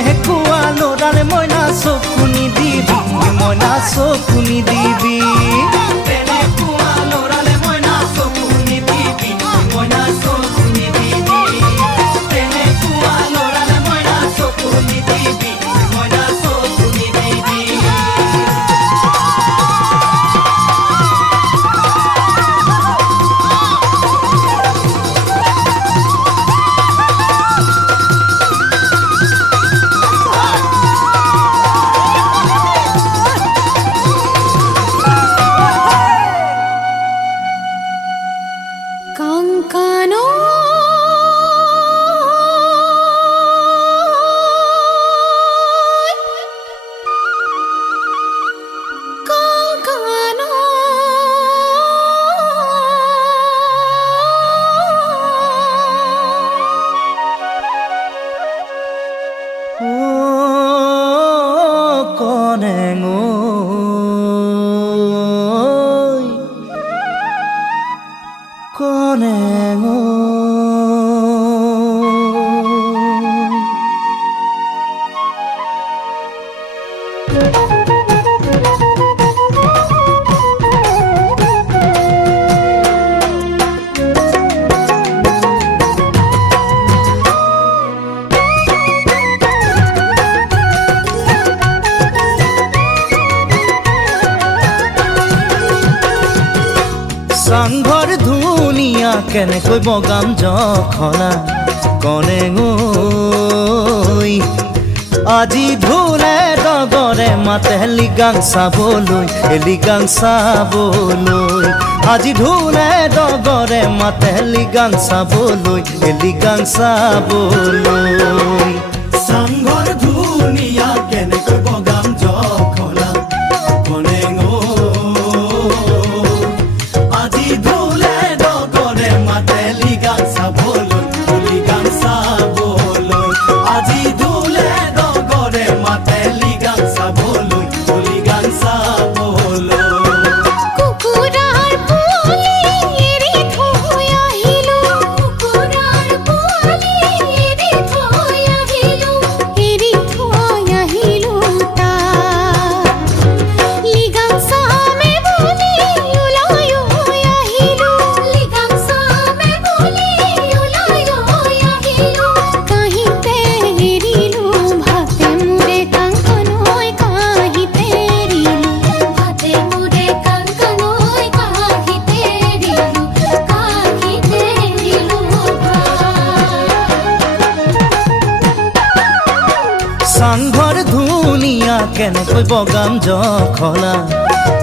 তেনেকুৱা ল'ৰাৰে মইনা চকু নিদিবি মইনা চকু নিদিবি তেনেকুৱা ল'ৰালে মইনা চকু নিদিবি মইনা চকু নিদিবি তেনেকুৱা ল'ৰালে মইনা চকু নিদিবি মইনা চকু নিদিবি কাংকানো কাংকানো ও কনেঙৈ কনেঙৈ চাংঘৰ ধুনীয়া কেনেকৈ বগাম জখলা কনেঙৈ আজি ঢোলে ডগৰে মাতে লিগাং চাবলৈ এলিগাং চাবলৈ আজি ঢোলে ডগৰে মাতে লিগাং চাবলৈ এলিগাং চাবলৈ চাংঘৰ ধুনীয়া কেনেকৈ বগাম জখলা কনেঙৈ আজি ঢোলে ডগৰে মাতে লিগাং চাবলৈ লিগাং চাবলৈ আজি ঢোলে ডগৰে মাতে লিগাং চাবলৈ লিগাং চাবলৈ কুকুৰাৰ পোৱালি এৰি থৈ আহিলো কুকুৰাৰ পোৱালি এৰি থৈ আহিলো তাক লিগাং চামে বুলি ওলাই আহিলো লিগাং চামে বুলি ওলাই আহিলো কাহিতে এৰিলো ভাতে মোৰে কাংকনৈ কাহিতে এৰিলো ভাতে মোৰে কাংকনৈ কাহিতে এৰিলো চাংঘৰ ধুনীয়া কেনেকৈ বগাম জখলা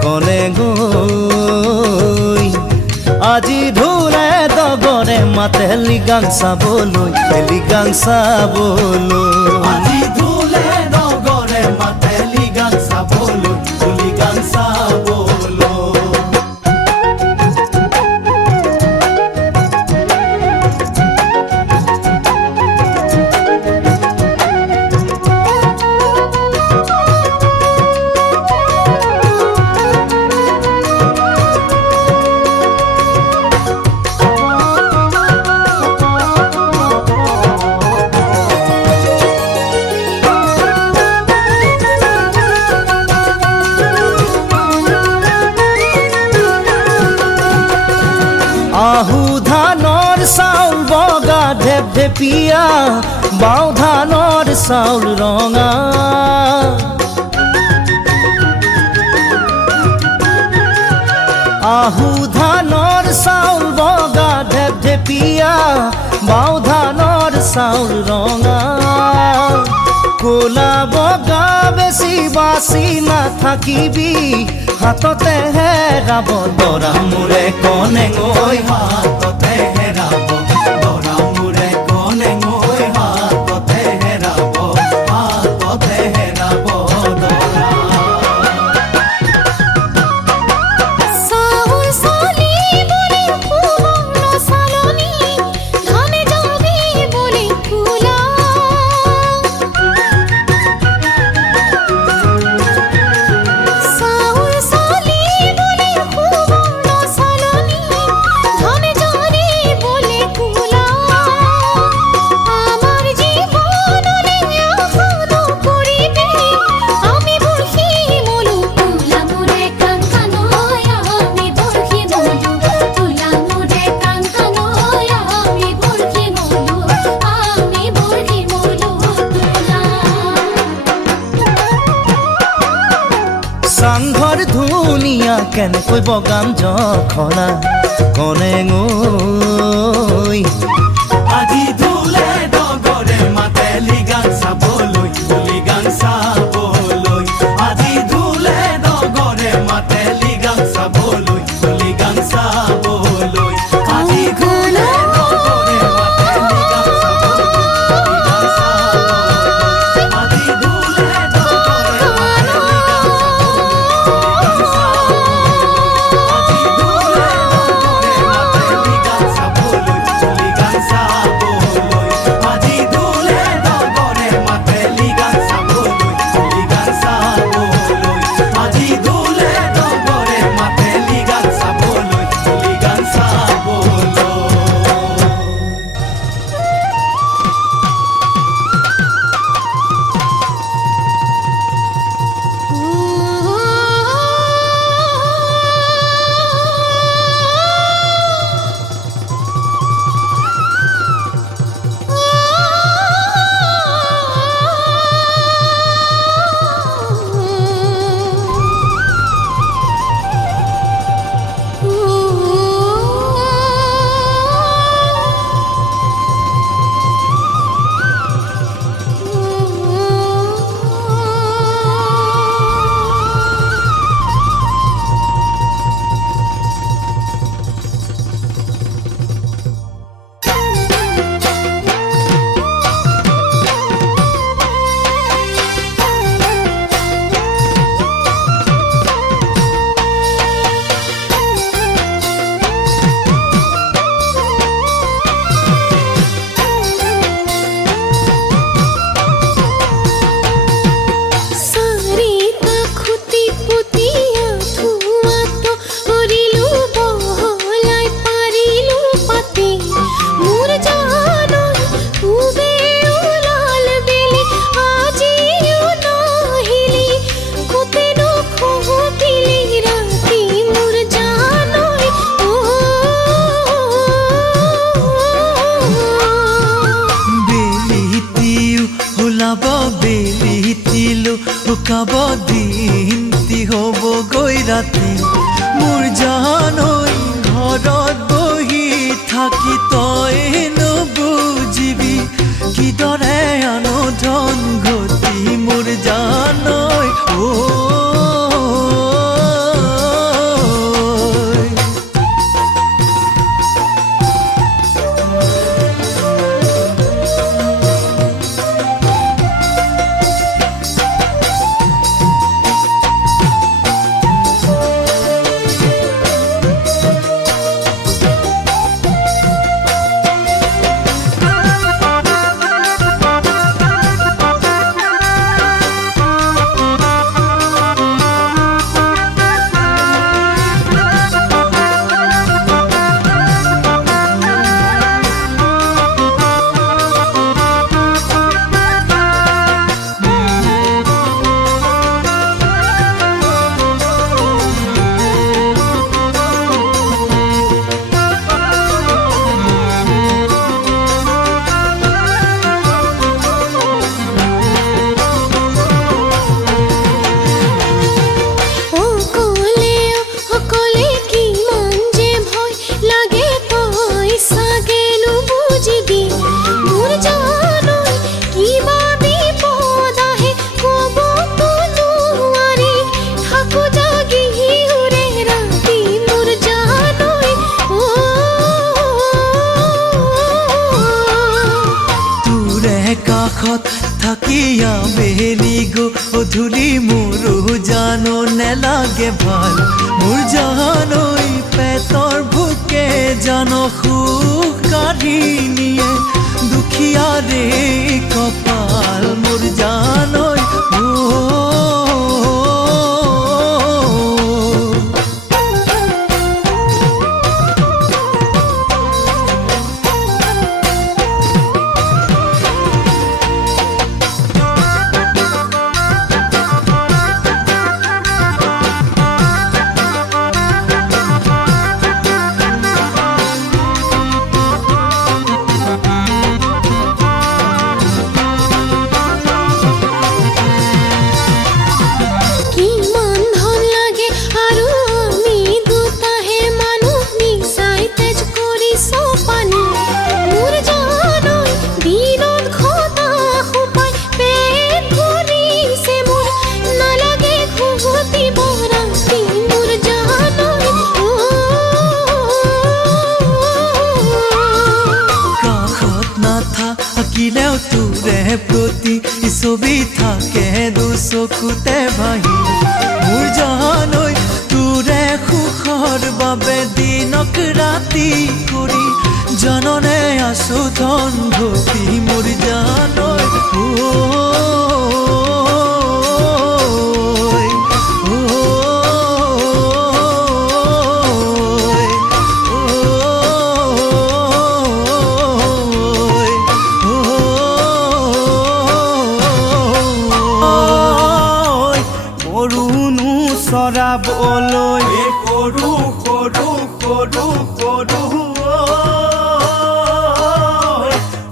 কনেঙৈ আজি ঢোলে ডগৰে মাতে লিগাং চাবলৈ এলিগাং চাবলৈ আজি ঢোলে ডগৰে মাতে লিগাং চাবলৈ লিগাং চাবলৈ আহু ধানৰ চাউল বগা ঢেপ ঢেপিয়া বাও ধানৰ চাউল ৰঙা আহু ধানৰ চাউল বগা ঢেপ ঢেপিয়া বাও ধানৰ চাউল ৰঙা কোলা বগা বেছি বাছি নাথাকিবি হাততে হেৰাব দৰা মোৰে কনেঙৈ হাততে হেৰাব দৰা মোৰে কনেঙৈ হাততে হেৰাব দৰা চাউল চালি বুলি সুবৰ্ণ চালনী ধনে যাবি বুলি খোলা চাউল চালি বুলি সুবৰ্ণ চালনী ধনে যাবি চাংঘৰ ধুনীয়া কেনেকৈ বগাম জখনা কনেঙ ঐ আজি ধুলে ডগৰে মাতে লিগান চাবলৈ লিগান চাবলৈ আজি ধুলে ডগৰে মাতে লিগান চাবলৈ লিগান চাবলৈ আজি ধুলে ডগৰে মাতে লিগান চাবলৈ আজি ধুলে ডগৰে মাতে লিগান চাবলৈ আজি ধুলে ডগৰে মাতে লিগান চাবলৈ লিগান চাবলৈ আজি ধুলে ডগৰে মাতে লিগান চাবলৈ লিগান চাবলৈ শুকাব দিনটি হ'ব গৈ ৰাতি মোৰ জানৈ ঘৰত বহি থাকি তই নুবুজিবি কিদৰে আনোধন গতি মোৰ জানৈ কাষত থাকিয়া বেলি গো অধুলি মোৰো জানো নেলাগে ভাল মোৰ জানৈ পেটৰ ভোকে জানো সুখ কাঢ়ি নিয়ে দুখীয়াৰে কপাল মোৰ জানৈ ছবি থাকে দুচকুতে ভাহি মোৰ জান ঐ তোৰে সুখৰ বাবে দিনক ৰাতি কৰি জাননে আছো ধন ঘটি মোৰ জান ঐ চৰাবলৈ সৰু সৰু সৰু সৰু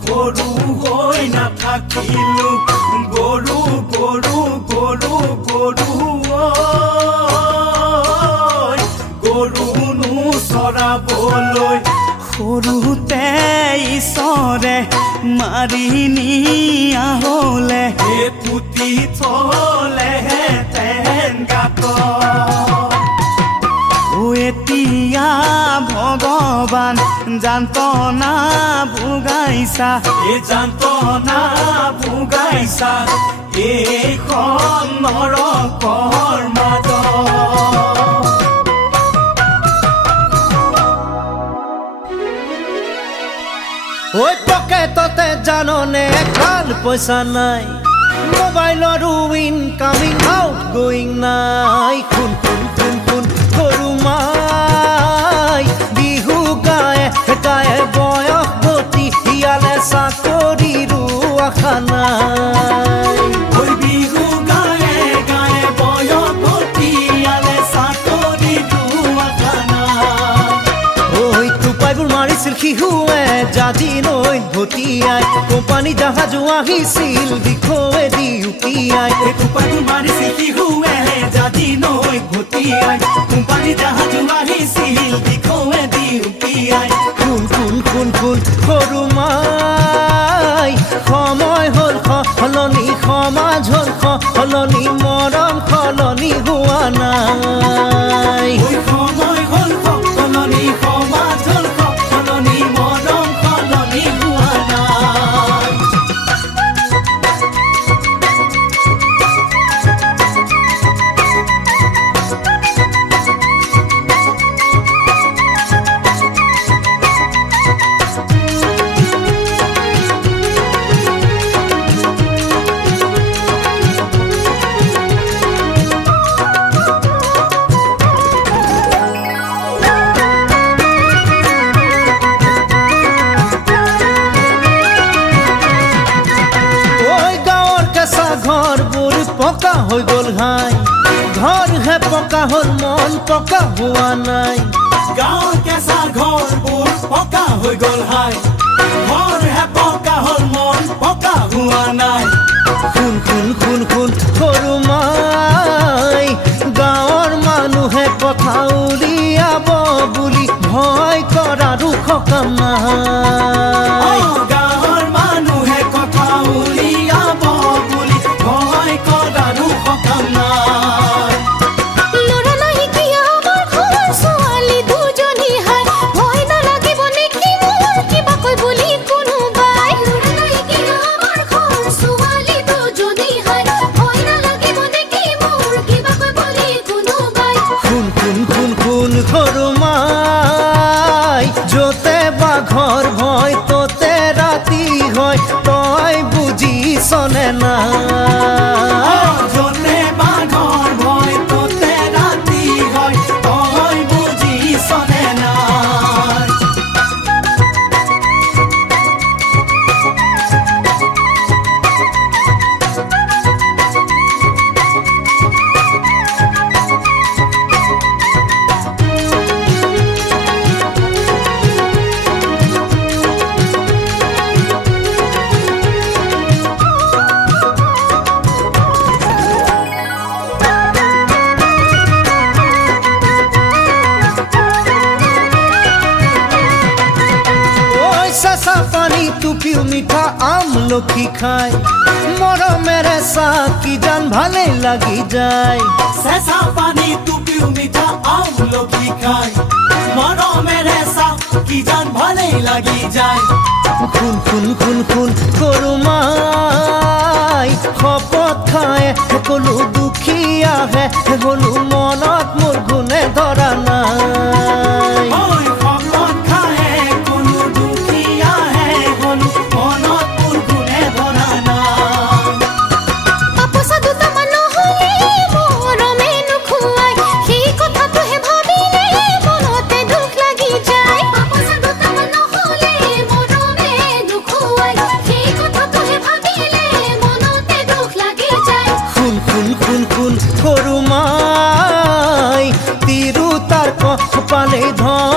সৰু হৈ নাথাকিলো গৰু গৰু গৰু গৰু গৰুনো চৰাবলৈ সৰুতে ঈশ্বৰে মাৰি নিয়া হ'লে পুতি থলেহেঁতেন গাত এতিয়া ভগৱান যান্তনা ভোগাইছা যান্তনা ভোগাইছা এইখন নৰকৰ মাজত ঐ পকেটতে জাননে একাল পইচা নাই মোবাইলৰো ইনকামিং আউট গোয়িং নাই খুন খুন খুন খুন সৰু মাই বিহু গায়ে গায়ে বয়স গতি ইয়ালে চাকৰিৰো আশা নাই ঐ বিহু গায়ে গায়ে বয়স গতি ইয়ালে চাকৰিৰো আশা নাই ঐ টোপাইবোৰ মাৰিছিল শিশুৱে জাজি নৈ ভটিয়াই কোম্পানী জাহাজো আহিছিল দিশোৱেদি উকিয়াই টোপাইবোৰ মাৰিছিল শিশুৱে জাজি নৈ ভটিয়াই কোম্পানী জাহাজো আহিছিল দিশোৱেদি উকিয়াই খুন খুন খুন খুন সৰু মাই সময় হ'ল সলনি সমাজ হ'ল সলনি মৰম সলনি হোৱা নাই সময় হ'ল সলনি সমাজ হ'ল সলনি মৰম সলনি হোৱা নাই পকা হৈ গ'ল হাই ঘৰহে পকা হ'ল মন পকা হোৱা নাই গাঁৱৰ কেঁচা ঘৰবোৰ পকা হৈ গ'ল হাই ঘৰহে পকা হ'ল মন পকা হোৱা নাই খুন খুন খুন খুন সৰু মাই গাঁৱৰ মানুহে কথা উলিয়াব বুলি ভয় কৰাৰো সকাম নাই গাঁৱৰ মানুহে কথা উলিয়াব বুলি ভয় কৰাৰো সকাম নাই ল'ৰা নাই কিয় আমাৰ ঘৰৰ ছোৱালী দুজনী হাই ভয় নালাগিব নেকি মোৰ কিবা কৈ বুলি কোনোবাই ল'ৰা নাই কিয় আমাৰ ঘৰৰ ছোৱালী দুজনী হাই ভয় নালাগিব নেকি মোৰ কিবা কৈ বুলি কোনোবাই খুন খুন খুন খুন সৰু মাই য'তে বাঘৰ ভয় ততে ৰাতি হয় তই বুজিছনে নাই য'তে বাঘৰ ভয় ততে ৰাতি হয় তই বুজিছনে নাই চেঁচা পানী টুপিও মিঠা আমলখি খাই মৰমেৰে চাকি জান ভালে লাগি যায় চেঁচা পানী টুপিও মিঠা আমলখি খাই মৰমেৰে চাওঁ কি জান ভালেই লাগি যায় খুন খুন খুন খুন কৰো মাই শপত খায় সকলো দুখীয়াহে হলো মনত মোৰ গুণে ধৰা নাই ঐ শপত খায়ে কোনো দুখীয়াহে হলো মনত মোৰ কোনে ধৰা নাই পাপোচা দুটামান নহ'লে মৰমে নোখোৱাই সেই কথাটোহে ভাবিলে মনতে দুখ লাগি যায় পাপোচা দুটামান নহ'লে মৰমে নোখোৱাই সেই কথাটোহে ভাবিলে মনতে দুখ লাগি যায় খুন খুন খুন খুন কৰো মাই তিৰো তাৰ কপালে ধন